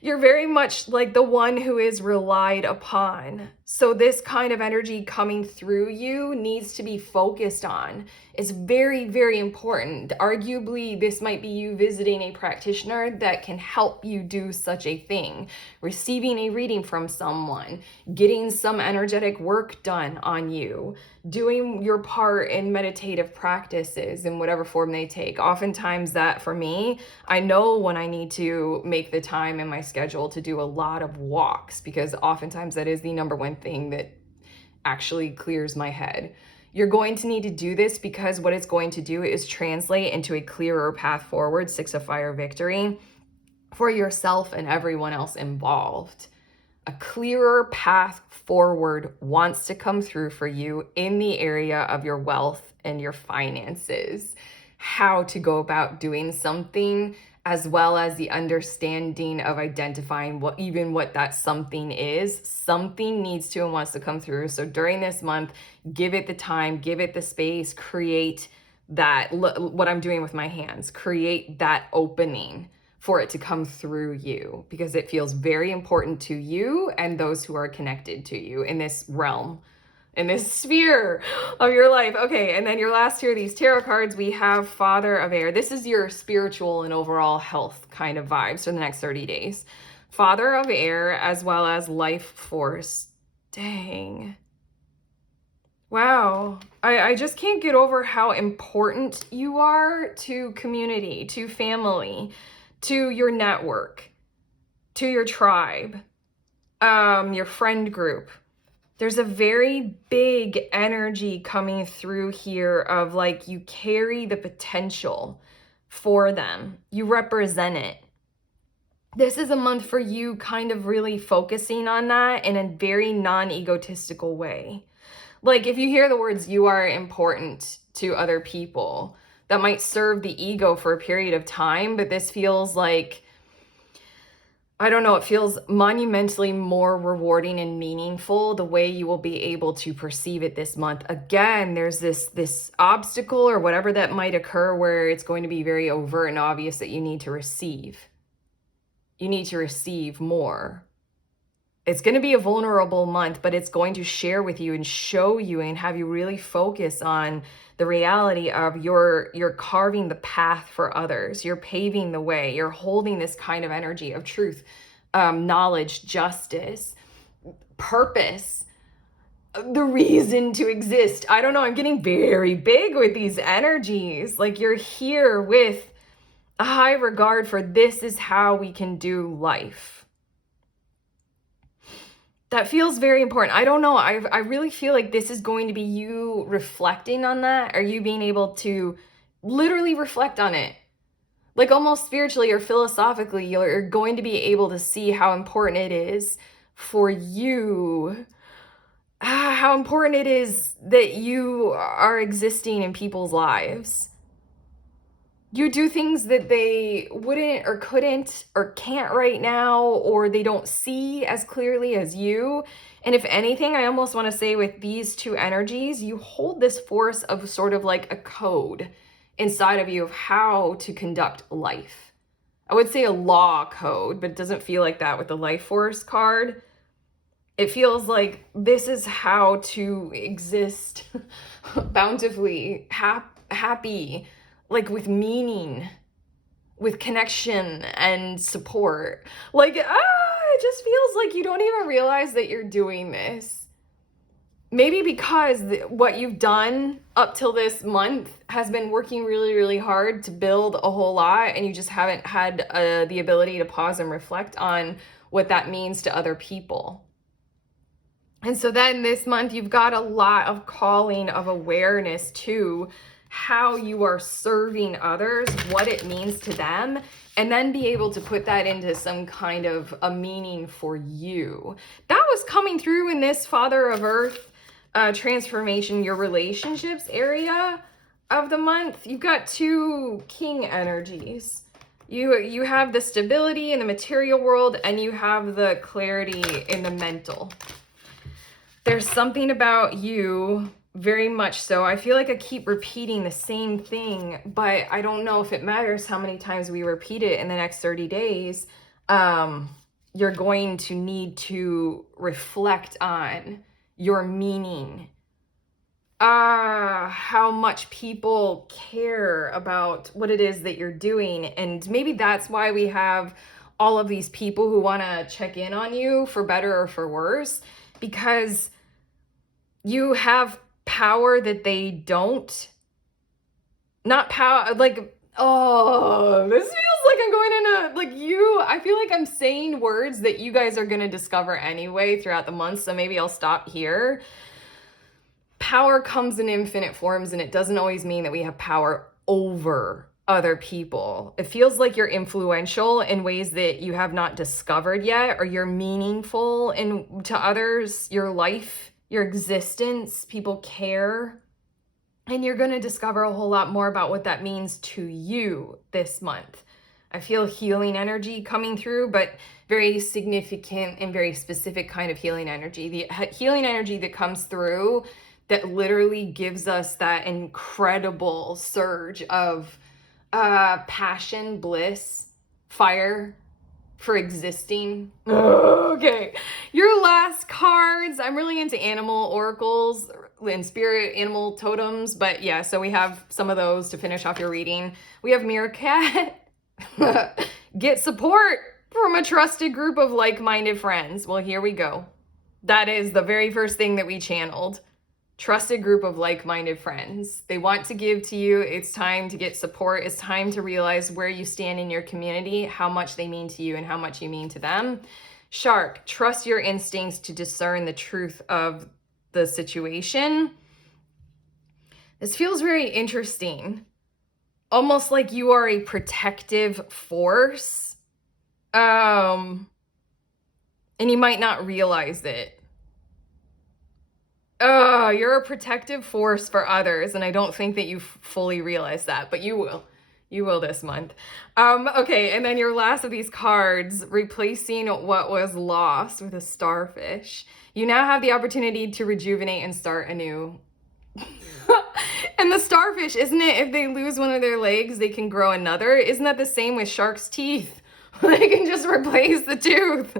you're very much like the one who is relied upon. So this kind of energy coming through you needs to be focused on. It's very, very important. Arguably, this might be you visiting a practitioner that can help you do such a thing. Receiving a reading from someone, getting some energetic work done on you, doing your part in meditative practices in whatever form they take. Oftentimes that for me, I know when I need to make the time in my schedule to do a lot of walks, because oftentimes that is the number one thing that actually clears my head. You're going to need to do this because what it's going to do is translate into a clearer path forward, Six of Fire victory, for yourself and everyone else involved. A clearer path forward wants to come through for you in the area of your wealth and your finances. How to go about doing something, as well as the understanding of identifying what that something is. Something needs to and wants to come through. So during this month, give it the time, give it the space, create that, what I'm doing with my hands, create that opening for it to come through you, because it feels very important to you and those who are connected to you in this realm, in this sphere of your life. Okay, and then your last two of these tarot cards, we have Father of Air. This is your spiritual and overall health kind of vibes for the next 30 days. Father of Air, as well as Life Force. Dang. Wow. I just can't get over how important you are to community, to family, to your network, to your tribe, your friend group. There's a very big energy coming through here of like you carry the potential for them. You represent it. This is a month for you kind of really focusing on that in a very non-egotistical way. Like if you hear the words, you are important to other people, that might serve the ego for a period of time, but this feels like, I don't know, it feels monumentally more rewarding and meaningful the way you will be able to perceive it this month. Again, there's this obstacle or whatever that might occur where it's going to be very overt and obvious that you need to receive. You need to receive more. It's going to be a vulnerable month, but it's going to share with you and show you and have you really focus on the reality of you're carving the path for others. You're paving the way. You're holding this kind of energy of truth, knowledge, justice, purpose, the reason to exist. I don't know. I'm getting very big with these energies. Like you're here with a high regard for this is how we can do life. That feels very important. I don't know. I really feel like this is going to be you reflecting on that, or you being able to literally reflect on it. Like almost spiritually or philosophically, you're going to be able to see how important it is for you, how important it is that you are existing in people's lives. You do things that they wouldn't or couldn't or can't right now, or they don't see as clearly as you. And if anything, I almost want to say with these two energies, you hold this force of sort of like a code inside of you of how to conduct life. I would say a law code, but it doesn't feel like that with the Life Force card. It feels like this is how to exist bountifully, happy, like with meaning, with connection and support. Like, it just feels like you don't even realize that you're doing this. Maybe because what you've done up till this month has been working really, really hard to build a whole lot, and you just haven't had the ability to pause and reflect on what that means to other people. And so then this month, you've got a lot of calling of awareness too, how you are serving others, what it means to them, and then be able to put that into some kind of a meaning for you. That was coming through in this Father of Earth transformation, your relationships area of the month. You've got 2 king energies. You have the stability in the material world, and you have the clarity in the mental. There's something about you, very much so. I feel like I keep repeating the same thing, but I don't know if it matters how many times we repeat it in the next 30 days. You're going to need to reflect on your meaning. How much people care about what it is that you're doing. And maybe that's why we have all of these people who want to check in on you, for better or for worse, because you have power that they don't. Not power, like, oh, this feels like I'm going in a, like, I feel like I'm saying words that you guys are going to discover anyway throughout the month. So maybe I'll stop here. Power comes in infinite forms, and it doesn't always mean that we have power over other people. It feels like you're influential in ways that you have not discovered yet, or you're meaningful to others, your life, your existence. People care, and you're going to discover a whole lot more about what that means to you this month. I feel healing energy coming through, but very significant and very specific kind of healing energy. The healing energy that comes through that literally gives us that incredible surge of passion, bliss, fire for existing. Okay, your last cards. I'm really into animal oracles and spirit animal totems, but yeah, so we have some of those to finish off your reading. We have Meerkat. Get support from a trusted group of like-minded friends. Well, here we go. That is the very first thing that we channeled. Trusted group of like-minded friends. They want to give to you. It's time to get support. It's time to realize where you stand in your community, how much they mean to you and how much you mean to them. Shark, trust your instincts to discern the truth of the situation. This feels very interesting. Almost like you are a protective force. And you might not realize it. You're a protective force for others, and I don't think that you fully realize that, but you will. You will this month. Okay, and then your last of these cards, replacing what was lost with a starfish. You now have the opportunity to rejuvenate and start anew. And the starfish, isn't it? If they lose one of their legs, they can grow another. Isn't that the same with shark's teeth? They can just replace the tooth.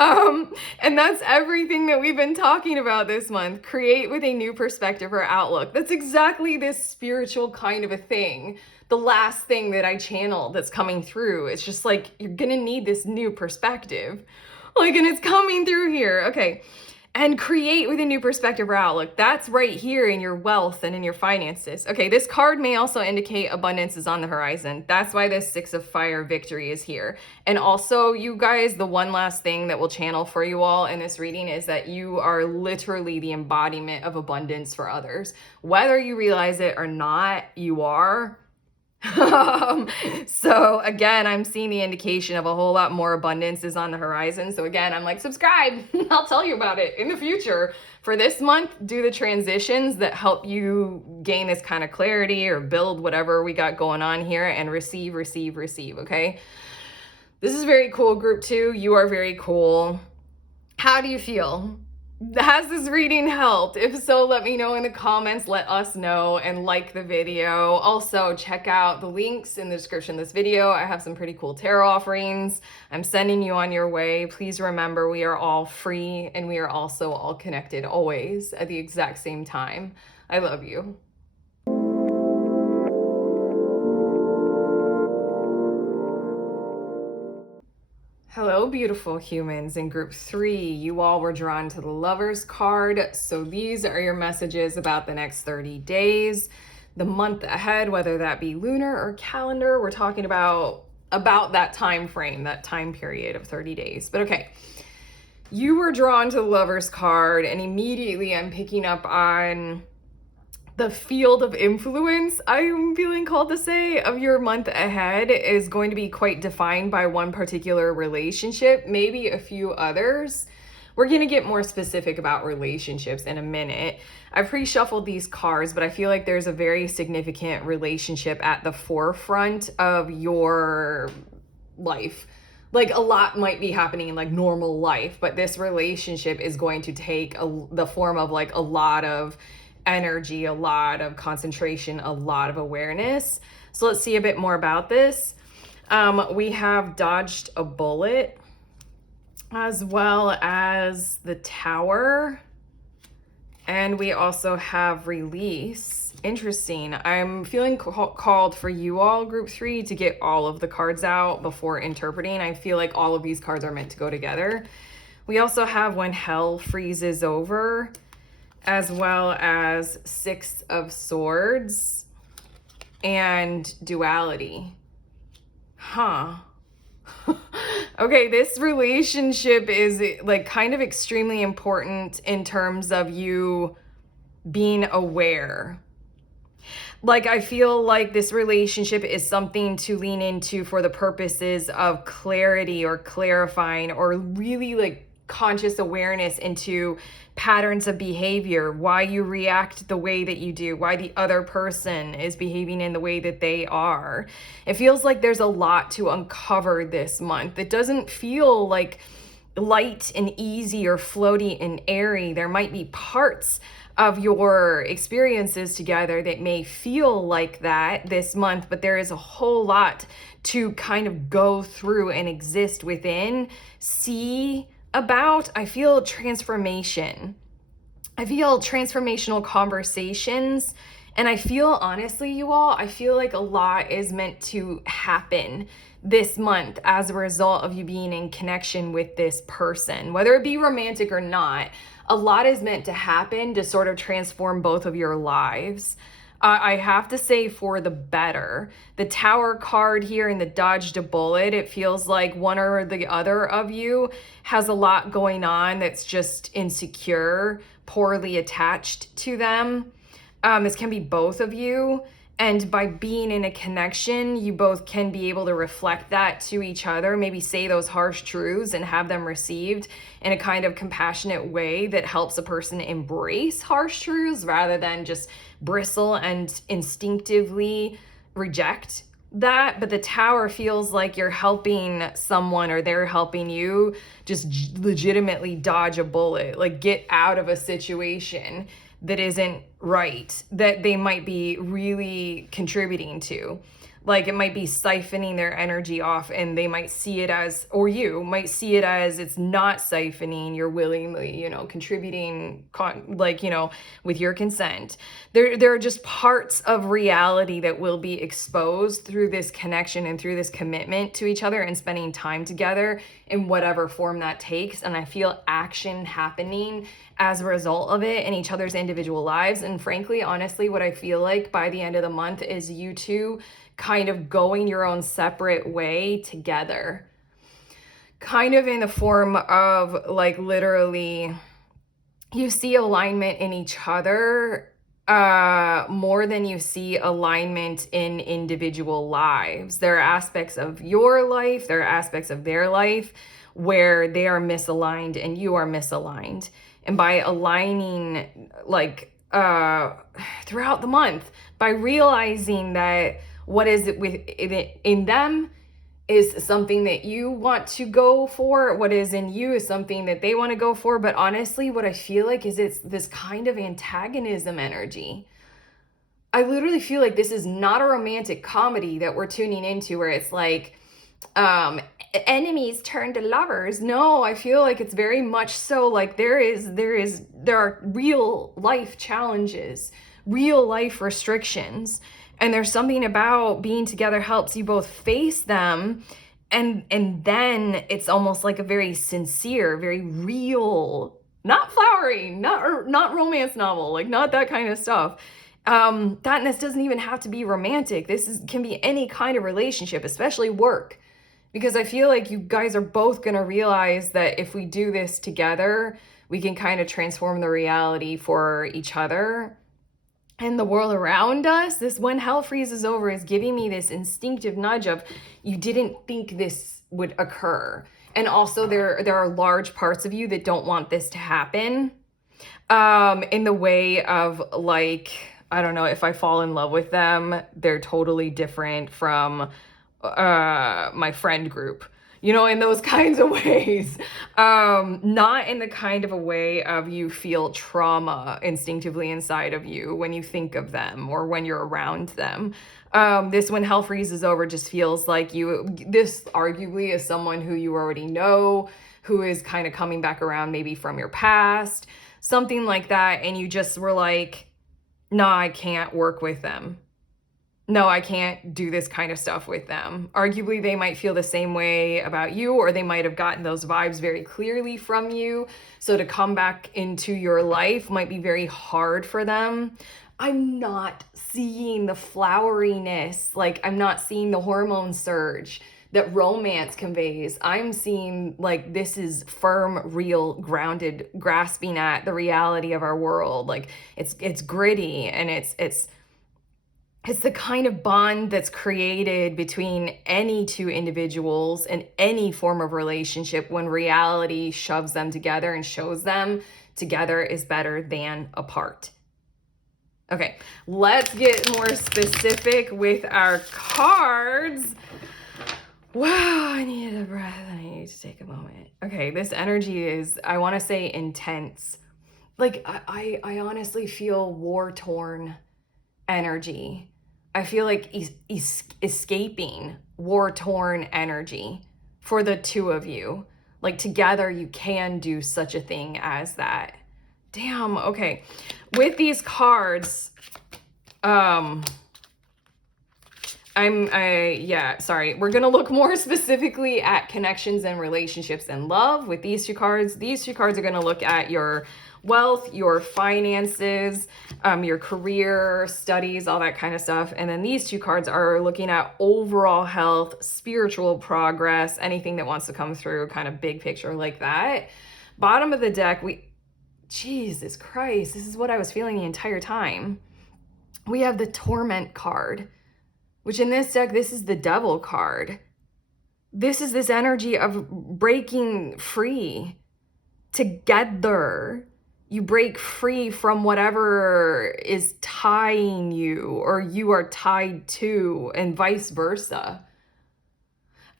And that's everything that we've been talking about this month. Create with a new perspective or outlook. That's exactly this spiritual kind of a thing. The last thing that I channeled that's coming through. It's just like, you're gonna need this new perspective. Like, and it's coming through here. Okay. And create with a new perspective or outlook. That's right here in your wealth and in your finances. Okay, this card may also indicate abundance is on the horizon. That's why this 6 of Fire victory is here. And also, you guys, the one last thing that will channel for you all in this reading is that you are literally the embodiment of abundance for others. Whether you realize it or not, you are. So again, I'm seeing the indication of a whole lot more abundance is on the horizon. So again, I'm like, subscribe. I'll tell you about it in the future. For this month, do the transitions that help you gain this kind of clarity or build whatever we got going on here, and receive, receive, receive. Okay. This is very cool, group 2. You are very cool. How do you feel? Has this reading helped? If so, let me know in the comments. Let us know, and like the video. Also, check out the links in the description of this video. I have some pretty cool tarot offerings. I'm sending you on your way. Please remember, we are all free, and we are also all connected always at the exact same time. I love you. Hello, beautiful humans. In group 3, you all were drawn to the Lovers card. So these are your messages about the next 30 days, the month ahead, whether that be lunar or calendar. We're talking about that time frame, that time period of 30 days. But okay, you were drawn to the Lovers card, and immediately I'm picking up on the field of influence, I'm feeling called to say, of your month ahead is going to be quite defined by one particular relationship, maybe a few others. We're going to get more specific about relationships in a minute. I pre-shuffled these cards, but I feel like there's a very significant relationship at the forefront of your life. Like a lot might be happening in like normal life, but this relationship is going to take the form of like a lot of energy, a lot of concentration, a lot of awareness. So let's see a bit more about this. We have dodged a bullet, as well as the Tower, and we also have release. Interesting. I'm feeling called for you all, group 3, to get all of the cards out before interpreting. I feel like all of these cards are meant to go together. We also have when hell freezes over, as well as 6 of Swords and duality. Okay, this relationship is like kind of extremely important in terms of you being aware. Like, I feel like this relationship is something to lean into for the purposes of clarity or clarifying, or really like conscious awareness into patterns of behavior, why you react the way that you do, why the other person is behaving in the way that they are. It feels like there's a lot to uncover this month. It doesn't feel like light and easy or floaty and airy. There might be parts of your experiences together that may feel like that this month, but there is a whole lot to kind of go through and exist within, see about. I feel transformation. I feel transformational conversations. And I feel, honestly, you all, I feel like a lot is meant to happen this month as a result of you being in connection with this person, whether it be romantic or not. A lot is meant to happen to sort of transform both of your lives. I have to say, for the better. The Tower card here and the dodged a bullet, it feels like one or the other of you has a lot going on that's just insecure, poorly attached to them. This can be both of you. And by being in a connection, you both can be able to reflect that to each other, maybe say those harsh truths and have them received in a kind of compassionate way that helps a person embrace harsh truths rather than just bristle and instinctively reject that. But the Tower feels like you're helping someone, or they're helping you just legitimately dodge a bullet, like get out of a situation that isn't right, that they might be really contributing to. Like, it might be siphoning their energy off, and they might see it as, or you might see it as, it's not siphoning, you're willingly, contributing, with your consent. There are just parts of reality that will be exposed through this connection and through this commitment to each other and spending time together in whatever form that takes. And I feel action happening as a result of it in each other's individual lives. And frankly, honestly, what I feel like by the end of the month is you two kind of going your own separate way together, kind of in the form of like literally you see alignment in each other more than you see alignment in individual lives. There are aspects of your life, there are aspects of their life where they are misaligned and you are misaligned. And by aligning throughout the month, by realizing that what is it in them is something that you want to go for, what is in you is something that they want to go for. But honestly, what I feel like is it's this kind of antagonism energy. I literally feel like this is not a romantic comedy that we're tuning into where it's like enemies turn to lovers. No, I feel like it's very much so like there are real life challenges, real life restrictions. And there's something about being together helps you both face them. And then it's almost like a very sincere, very real, not flowery, not romance novel, like not that kind of stuff. This doesn't even have to be romantic. Can be any kind of relationship, especially work. Because I feel like you guys are both going to realize that if we do this together, we can kind of transform the reality for each other and the world around us, this when hell freezes over is giving me this instinctive nudge of, you didn't think this would occur. And also there are large parts of you that don't want this to happen. In the way of like, I don't know, if I fall in love with them, they're totally different from my friend group, you know, in those kinds of ways. Not in the kind of a way of you feel trauma instinctively inside of you when you think of them or when you're around them. This when hell freezes over just feels like this arguably is someone who you already know, who is kind of coming back around maybe from your past, something like that. And you just were like, nah, I can't work with them. No, I can't do this kind of stuff with them. Arguably, they might feel the same way about you, or they might have gotten those vibes very clearly from you. So to come back into your life might be very hard for them. I'm not seeing the floweriness, like I'm not seeing the hormone surge that romance conveys. I'm seeing like this is firm, real, grounded, grasping at the reality of our world. Like it's gritty, and it's the kind of bond that's created between any two individuals in any form of relationship when reality shoves them together and shows them together is better than apart. Okay, let's get more specific with our cards. Wow, I needed a breath and I need to take a moment. Okay, this energy is, I want to say, intense. Like, I honestly feel war-torn energy. I feel like escaping war-torn energy for the two of you. Like together you can do such a thing as that. Damn, okay. With these cards, we're gonna look more specifically at connections and relationships and love with these two cards. These two cards are gonna look at your wealth, your finances, your career, studies, all that kind of stuff. And then these two cards are looking at overall health, spiritual progress, anything that wants to come through, kind of big picture like that. Bottom of the deck, Jesus Christ, this is what I was feeling the entire time. We have the Torment card, which in this deck, this is the Devil card. This is this energy of breaking free together. You break free from whatever is tying you or you are tied to, and vice versa.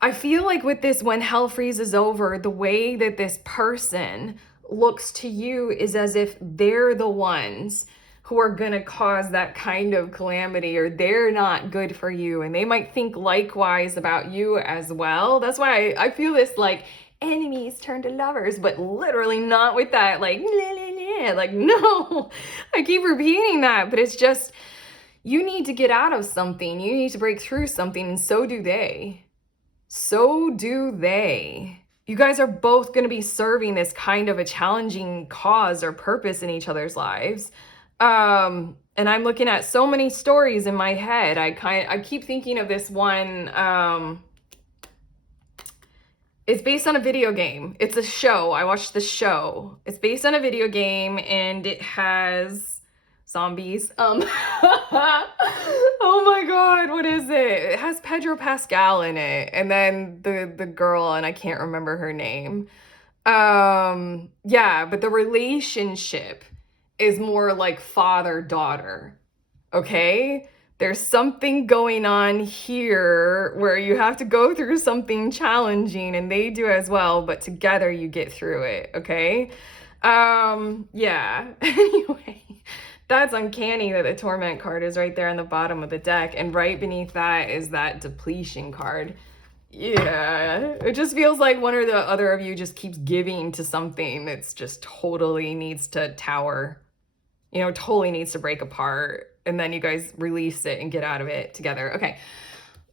I feel like with this, when hell freezes over, the way that this person looks to you is as if they're the ones who are gonna cause that kind of calamity, or they're not good for you, and they might think likewise about you as well. That's why I feel this like enemies turn to lovers, but literally not with that like like no. I keep repeating that, but it's just, you need to get out of something, you need to break through something, and so do they. So do they. You guys are both going to be serving this kind of a challenging cause or purpose in each other's lives. And I'm looking at so many stories in my head. I keep thinking of this one. It's based on a video game. It's a show. I watched the show. It's based on a video game and it has zombies. Oh my God, what is it? It has Pedro Pascal in it. And then the girl, and I can't remember her name. Yeah, but the relationship is more like father-daughter. Okay? There's something going on here where you have to go through something challenging, and they do as well, but together you get through it, okay? Yeah. Anyway, that's uncanny that the Torment card is right there on the bottom of the deck, and right beneath that is that Depletion card. Yeah, it just feels like one or the other of you just keeps giving to something that's just totally needs to tower, you know, totally needs to break apart. And then you guys release it and get out of it together. Okay.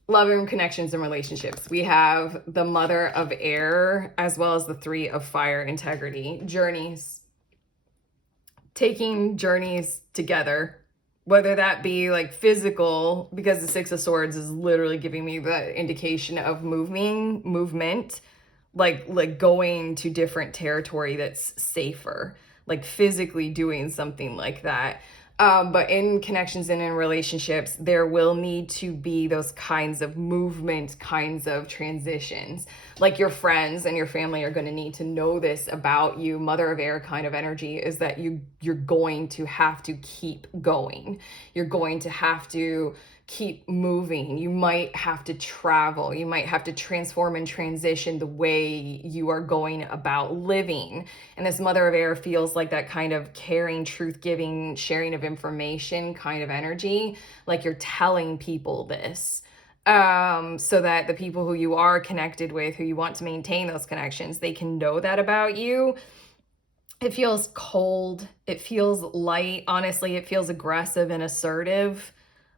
Love and connections and relationships. We have the Mother of Air as well as the Three of Fire, integrity, journeys. Taking journeys together, whether that be like physical, because the Six of Swords is literally giving me the indication of movement, like going to different territory that's safer, like physically doing something like that. But in connections and in relationships, there will need to be those kinds of movement, kinds of transitions. Like your friends and your family are going to need to know this about you. Mother of air kind of energy is that you're going to have to keep going. You're going to have to keep moving. You might have to travel. You might have to transform and transition the way you are going about living. And this mother of air feels like that kind of caring, truth giving, sharing of information kind of energy. Like you're telling people this. So that the people who you are connected with, who you want to maintain those connections, they can know that about you. It feels cold. It feels light. Honestly, it feels aggressive and assertive,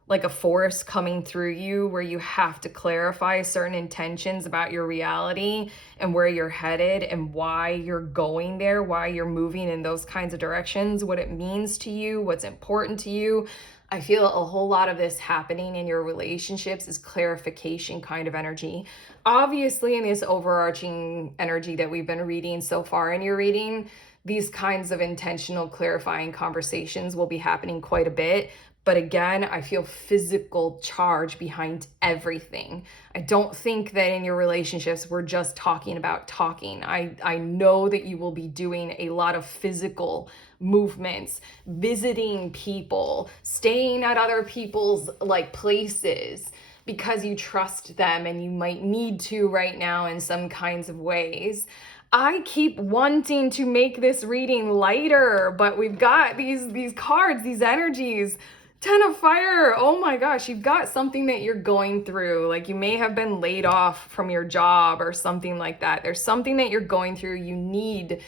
like a force coming through you where you have to clarify certain intentions about your reality and where you're headed and why you're going there, why you're moving in those kinds of directions, what it means to you, what's important to you. I feel a whole lot of this happening in your relationships is clarification kind of energy. Obviously, in this overarching energy that we've been reading so far in your reading, these kinds of intentional clarifying conversations will be happening quite a bit. But again, I feel physical charge behind everything. I don't think that in your relationships, we're just talking about talking. I know that you will be doing a lot of physical movements, visiting people, staying at other people's like places because you trust them and you might need to right now in some kinds of ways. I keep wanting to make this reading lighter, but we've got these cards, these energies. Ten of fire. Oh my gosh, you've got something that you're going through. Like you may have been laid off from your job or something like that. There's something that you're going through. You need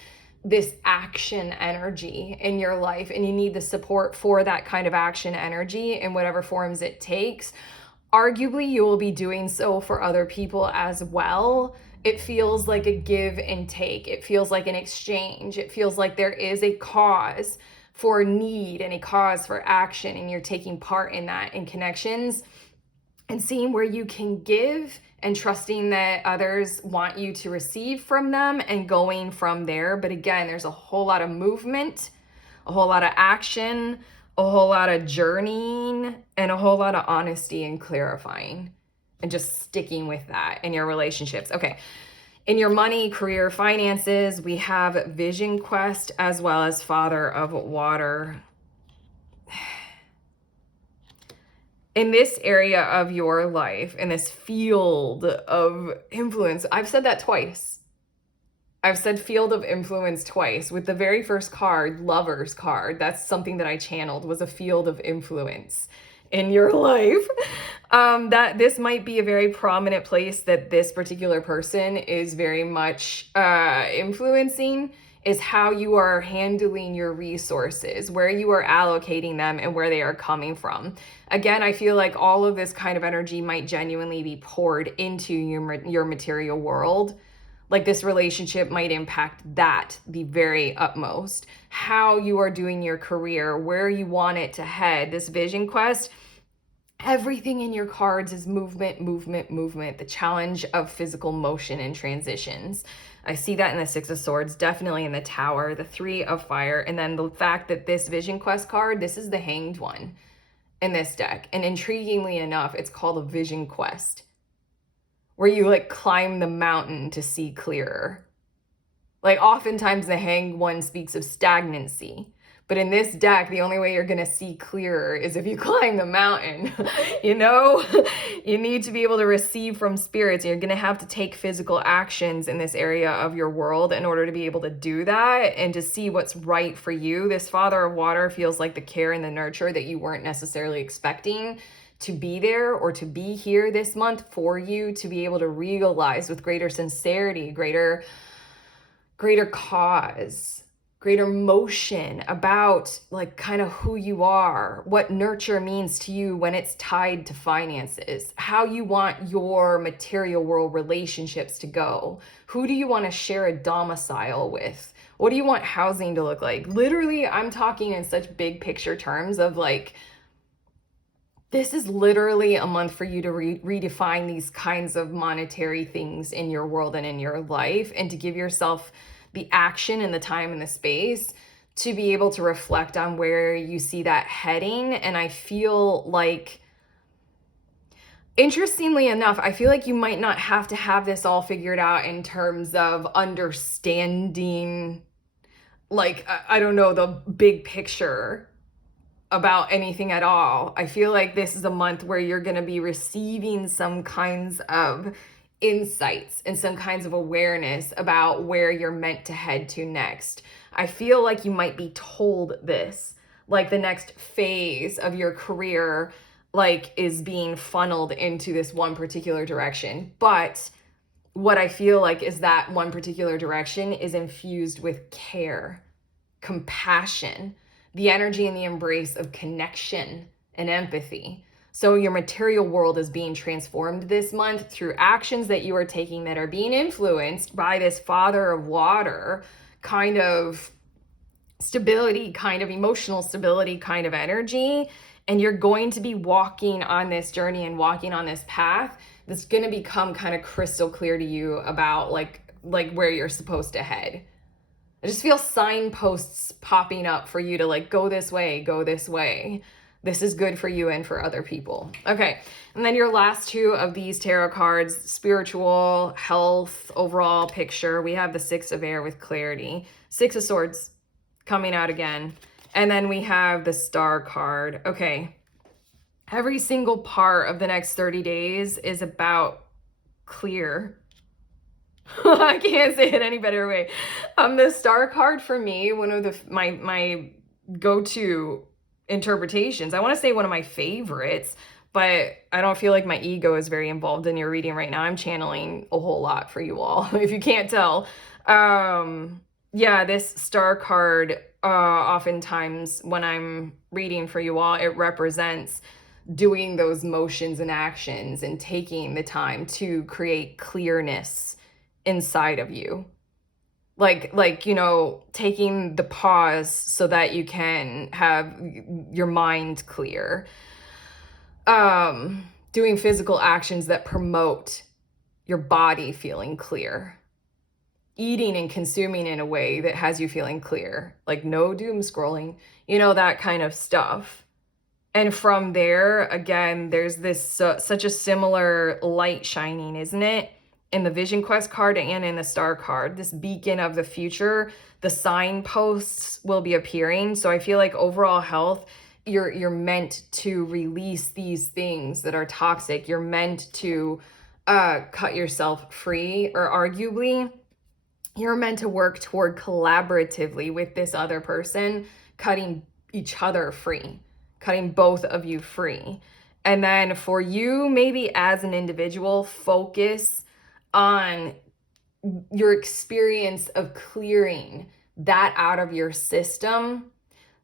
this action energy in your life and you need the support for that kind of action energy in whatever forms it takes. Arguably, you will be doing so for other people as well. It feels like a give and take. It feels like an exchange. It feels like there is a cause for need and a cause for action, and you're taking part in that in connections and seeing where you can give and trusting that others want you to receive from them and going from there. But again, there's a whole lot of movement, a whole lot of action, a whole lot of journeying, and a whole lot of honesty and clarifying and just sticking with that in your relationships. Okay. In your money, career, finances, we have Vision Quest as well as Father of Water. In this area of your life, in this field of influence, I've said that twice. I've said field of influence twice. With the very first card, Lover's card, that's something that I channeled, was a field of influence in your life. That this might be a very prominent place that this particular person is very much influencing, is how you are handling your resources, where you are allocating them and where they are coming from. Again, I feel like all of this kind of energy might genuinely be poured into your material world. Like this relationship might impact that the very utmost. How you are doing your career, where you want it to head, this vision quest, everything in your cards is movement, movement, movement, the challenge of physical motion and transitions. I see that in the Six of Swords, definitely in the Tower, the Three of Fire, and then the fact that this Vision Quest card, this is the Hanged one in this deck. And intriguingly enough, it's called a Vision Quest, where you like climb the mountain to see clearer. Like oftentimes the Hanged one speaks of stagnancy. But in this deck, the only way you're going to see clearer is if you climb the mountain. You know, you need to be able to receive from spirits. You're going to have to take physical actions in this area of your world in order to be able to do that and to see what's right for you. This Father of Water feels like the care and the nurture that you weren't necessarily expecting to be there or to be here this month for you to be able to realize with greater sincerity, greater cause, greater motion about like kind of who you are, what nurture means to you when it's tied to finances, how you want your material world relationships to go. Who do you want to share a domicile with? What do you want housing to look like? Literally, I'm talking in such big picture terms of like, this is literally a month for you to redefine these kinds of monetary things in your world and in your life, and to give yourself the action and the time and the space to be able to reflect on where you see that heading. And I feel like, interestingly enough, I feel like you might not have to have this all figured out in terms of understanding, like, I don't know, the big picture about anything at all. I feel like this is a month where you're going to be receiving some kinds of insights and some kinds of awareness about where you're meant to head to next. I feel like you might be told this, like the next phase of your career, like, is being funneled into this one particular direction. But what I feel like is that one particular direction is infused with care, compassion, the energy and the embrace of connection and empathy. So your material world is being transformed this month through actions that you are taking that are being influenced by this Father of Water kind of stability, kind of emotional stability, kind of energy. And you're going to be walking on this journey and walking on this path that's going to become kind of crystal clear to you about like where you're supposed to head. I just feel signposts popping up for you to like, go this way, go this way. This is good for you and for other people. Okay, and then your last two of these tarot cards, spiritual, health, overall picture. We have the Six of Air with clarity. Six of Swords coming out again. And then we have the Star card. Okay, every single part of the next 30 days is about clear. I can't say it any better way. The Star card for me, one of my go-to interpretations. I want to say one of my favorites, but I don't feel like my ego is very involved in your reading right now. I'm channeling a whole lot for you all, if you can't tell. Yeah, this Star card, oftentimes when I'm reading for you all, it represents doing those motions and actions and taking the time to create clearness inside of you. Like, you know, taking the pause so that you can have your mind clear. Doing physical actions that promote your body feeling clear. Eating and consuming in a way that has you feeling clear. Like no doom scrolling, you know, that kind of stuff. And from there, again, there's this such a similar light shining, isn't it? In the Vision Quest card and in the Star card, this beacon of the future, the signposts will be appearing. So I feel like overall health, you're meant to release these things that are toxic. You're meant to cut yourself free, or arguably, you're meant to work toward collaboratively with this other person, cutting each other free, cutting both of you free. And then for you, maybe as an individual, focus on your experience of clearing that out of your system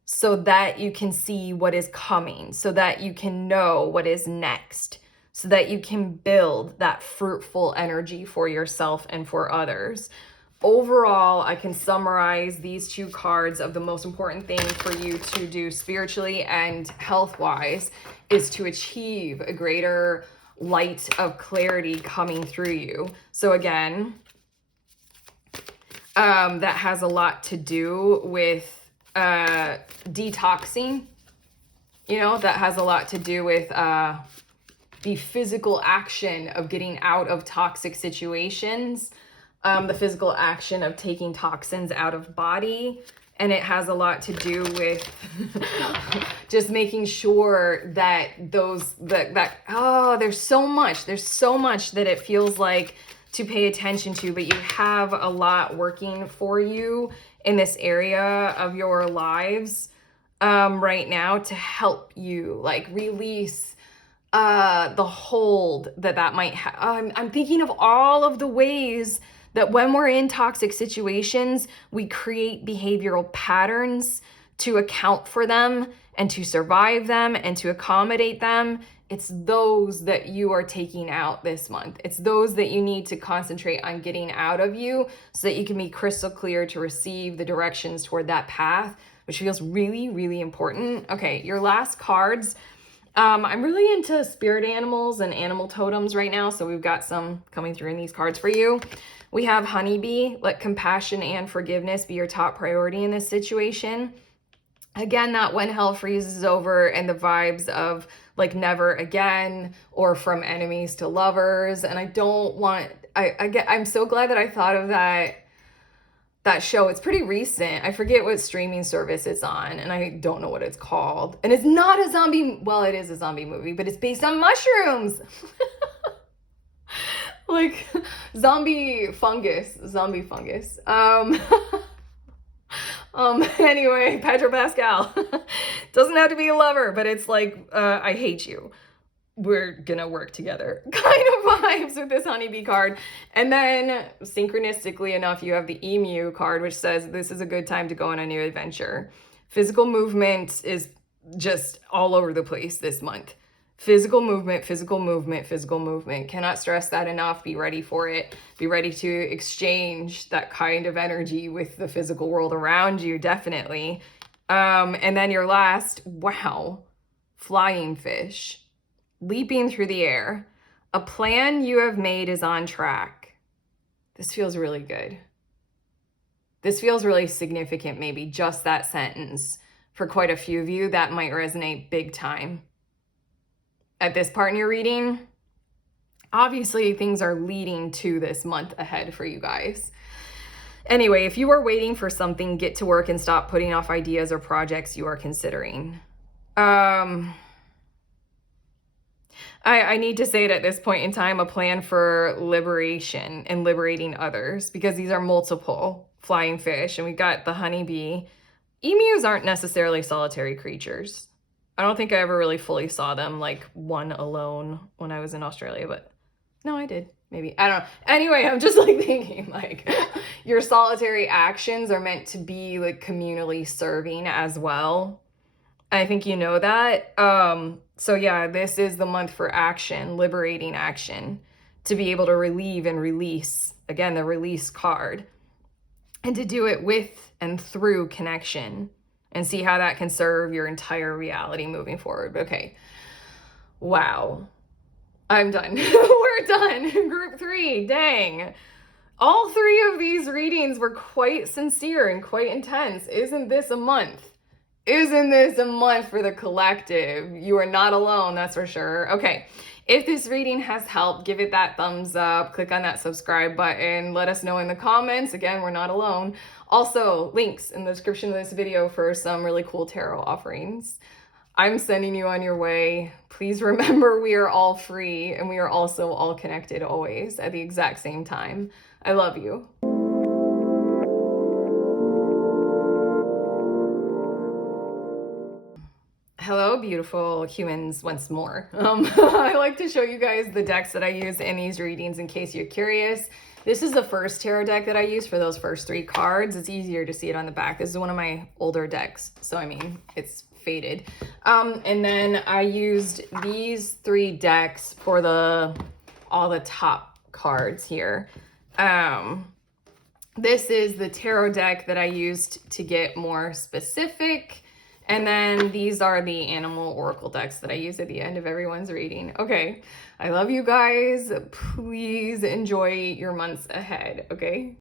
so that you can see what is coming, so that you can know what is next, so that you can build that fruitful energy for yourself and for others. Overall, I can summarize these two cards of the most important thing for you to do spiritually and health-wise is to achieve a greater light of clarity coming through you. So again, that has a lot to do with detoxing. You know, that has a lot to do with the physical action of getting out of toxic situations, the physical action of taking toxins out of body. And it has a lot to do with just making sure that there's so much that it feels like to pay attention to, but you have a lot working for you in this area of your lives right now to help you like release the hold that might have. I'm thinking of all of the ways that when we're in toxic situations, we create behavioral patterns to account for them and to survive them and to accommodate them. It's those that you are taking out this month. It's those that you need to concentrate on getting out of you so that you can be crystal clear to receive the directions toward that path, which feels really, really important. Okay, your last cards I'm really into spirit animals and animal totems right now, so we've got some coming through in these cards for you. We have Honeybee. Let compassion and forgiveness be your top priority in this situation. Again, that when hell freezes over and the vibes of like never again or from enemies to lovers. And I don't want, I'm so glad that I thought of that show. It's pretty recent. I forget what streaming service it's on and I don't know what it's called. And it's not a zombie, well, it is a zombie movie, but it's based on mushrooms. Like zombie fungus. Anyway, Pedro Pascal. Doesn't have to be a lover, but it's like, I hate you. We're gonna work together kind of vibes with this Honeybee card. And then synchronistically enough, you have the Emu card, which says this is a good time to go on a new adventure. Physical movement is just all over the place this month. Physical movement, physical movement, physical movement. Cannot stress that enough. Be ready for it. Be ready to exchange that kind of energy with the physical world around you, definitely. And then your last, wow, flying fish, leaping through the air. A plan you have made is on track. This feels really good. This feels really significant, maybe just that sentence. For quite a few of you, that might resonate big time. At this part in your reading, obviously things are leading to this month ahead for you guys. Anyway, if you are waiting for something, get to work and stop putting off ideas or projects you are considering. I need to say it at this point in time, a plan for liberation and liberating others, because these are multiple flying fish and we got the honeybee. Emus aren't necessarily solitary creatures. I don't think I ever really fully saw them like one alone when I was in Australia, but no, I did. Maybe. I don't know. Anyway, I'm just like thinking like your solitary actions are meant to be like communally serving as well. I think you know that. So yeah, this is the month for action, liberating action, to be able to relieve and release. Again, the release card. And to do it with and through connection. And see how that can serve your entire reality moving forward. Okay. Wow. I'm done. We're done. Group 3. Dang. All 3 of these readings were quite sincere and quite intense. Isn't this a month? Isn't this a month for the collective? You are not alone, that's for sure. Okay. If this reading has helped, give it that thumbs up, click on that subscribe button, let us know in the comments. Again, we're not alone. Also, links in the description of this video for some really cool tarot offerings. I'm sending you on your way. Please remember we are all free and we are also all connected always at the exact same time. I love you. Hello, beautiful humans, once more. I like to show you guys the decks that I use in these readings in case you're curious. This is the first tarot deck that I use for those first 3 cards. It's easier to see it on the back. This is one of my older decks, so I mean, it's faded. And then I used these 3 decks for all the top cards here. This is the tarot deck that I used to get more specific. And then these are the animal oracle decks that I use at the end of everyone's reading. Okay, I love you guys. Please enjoy your months ahead, okay?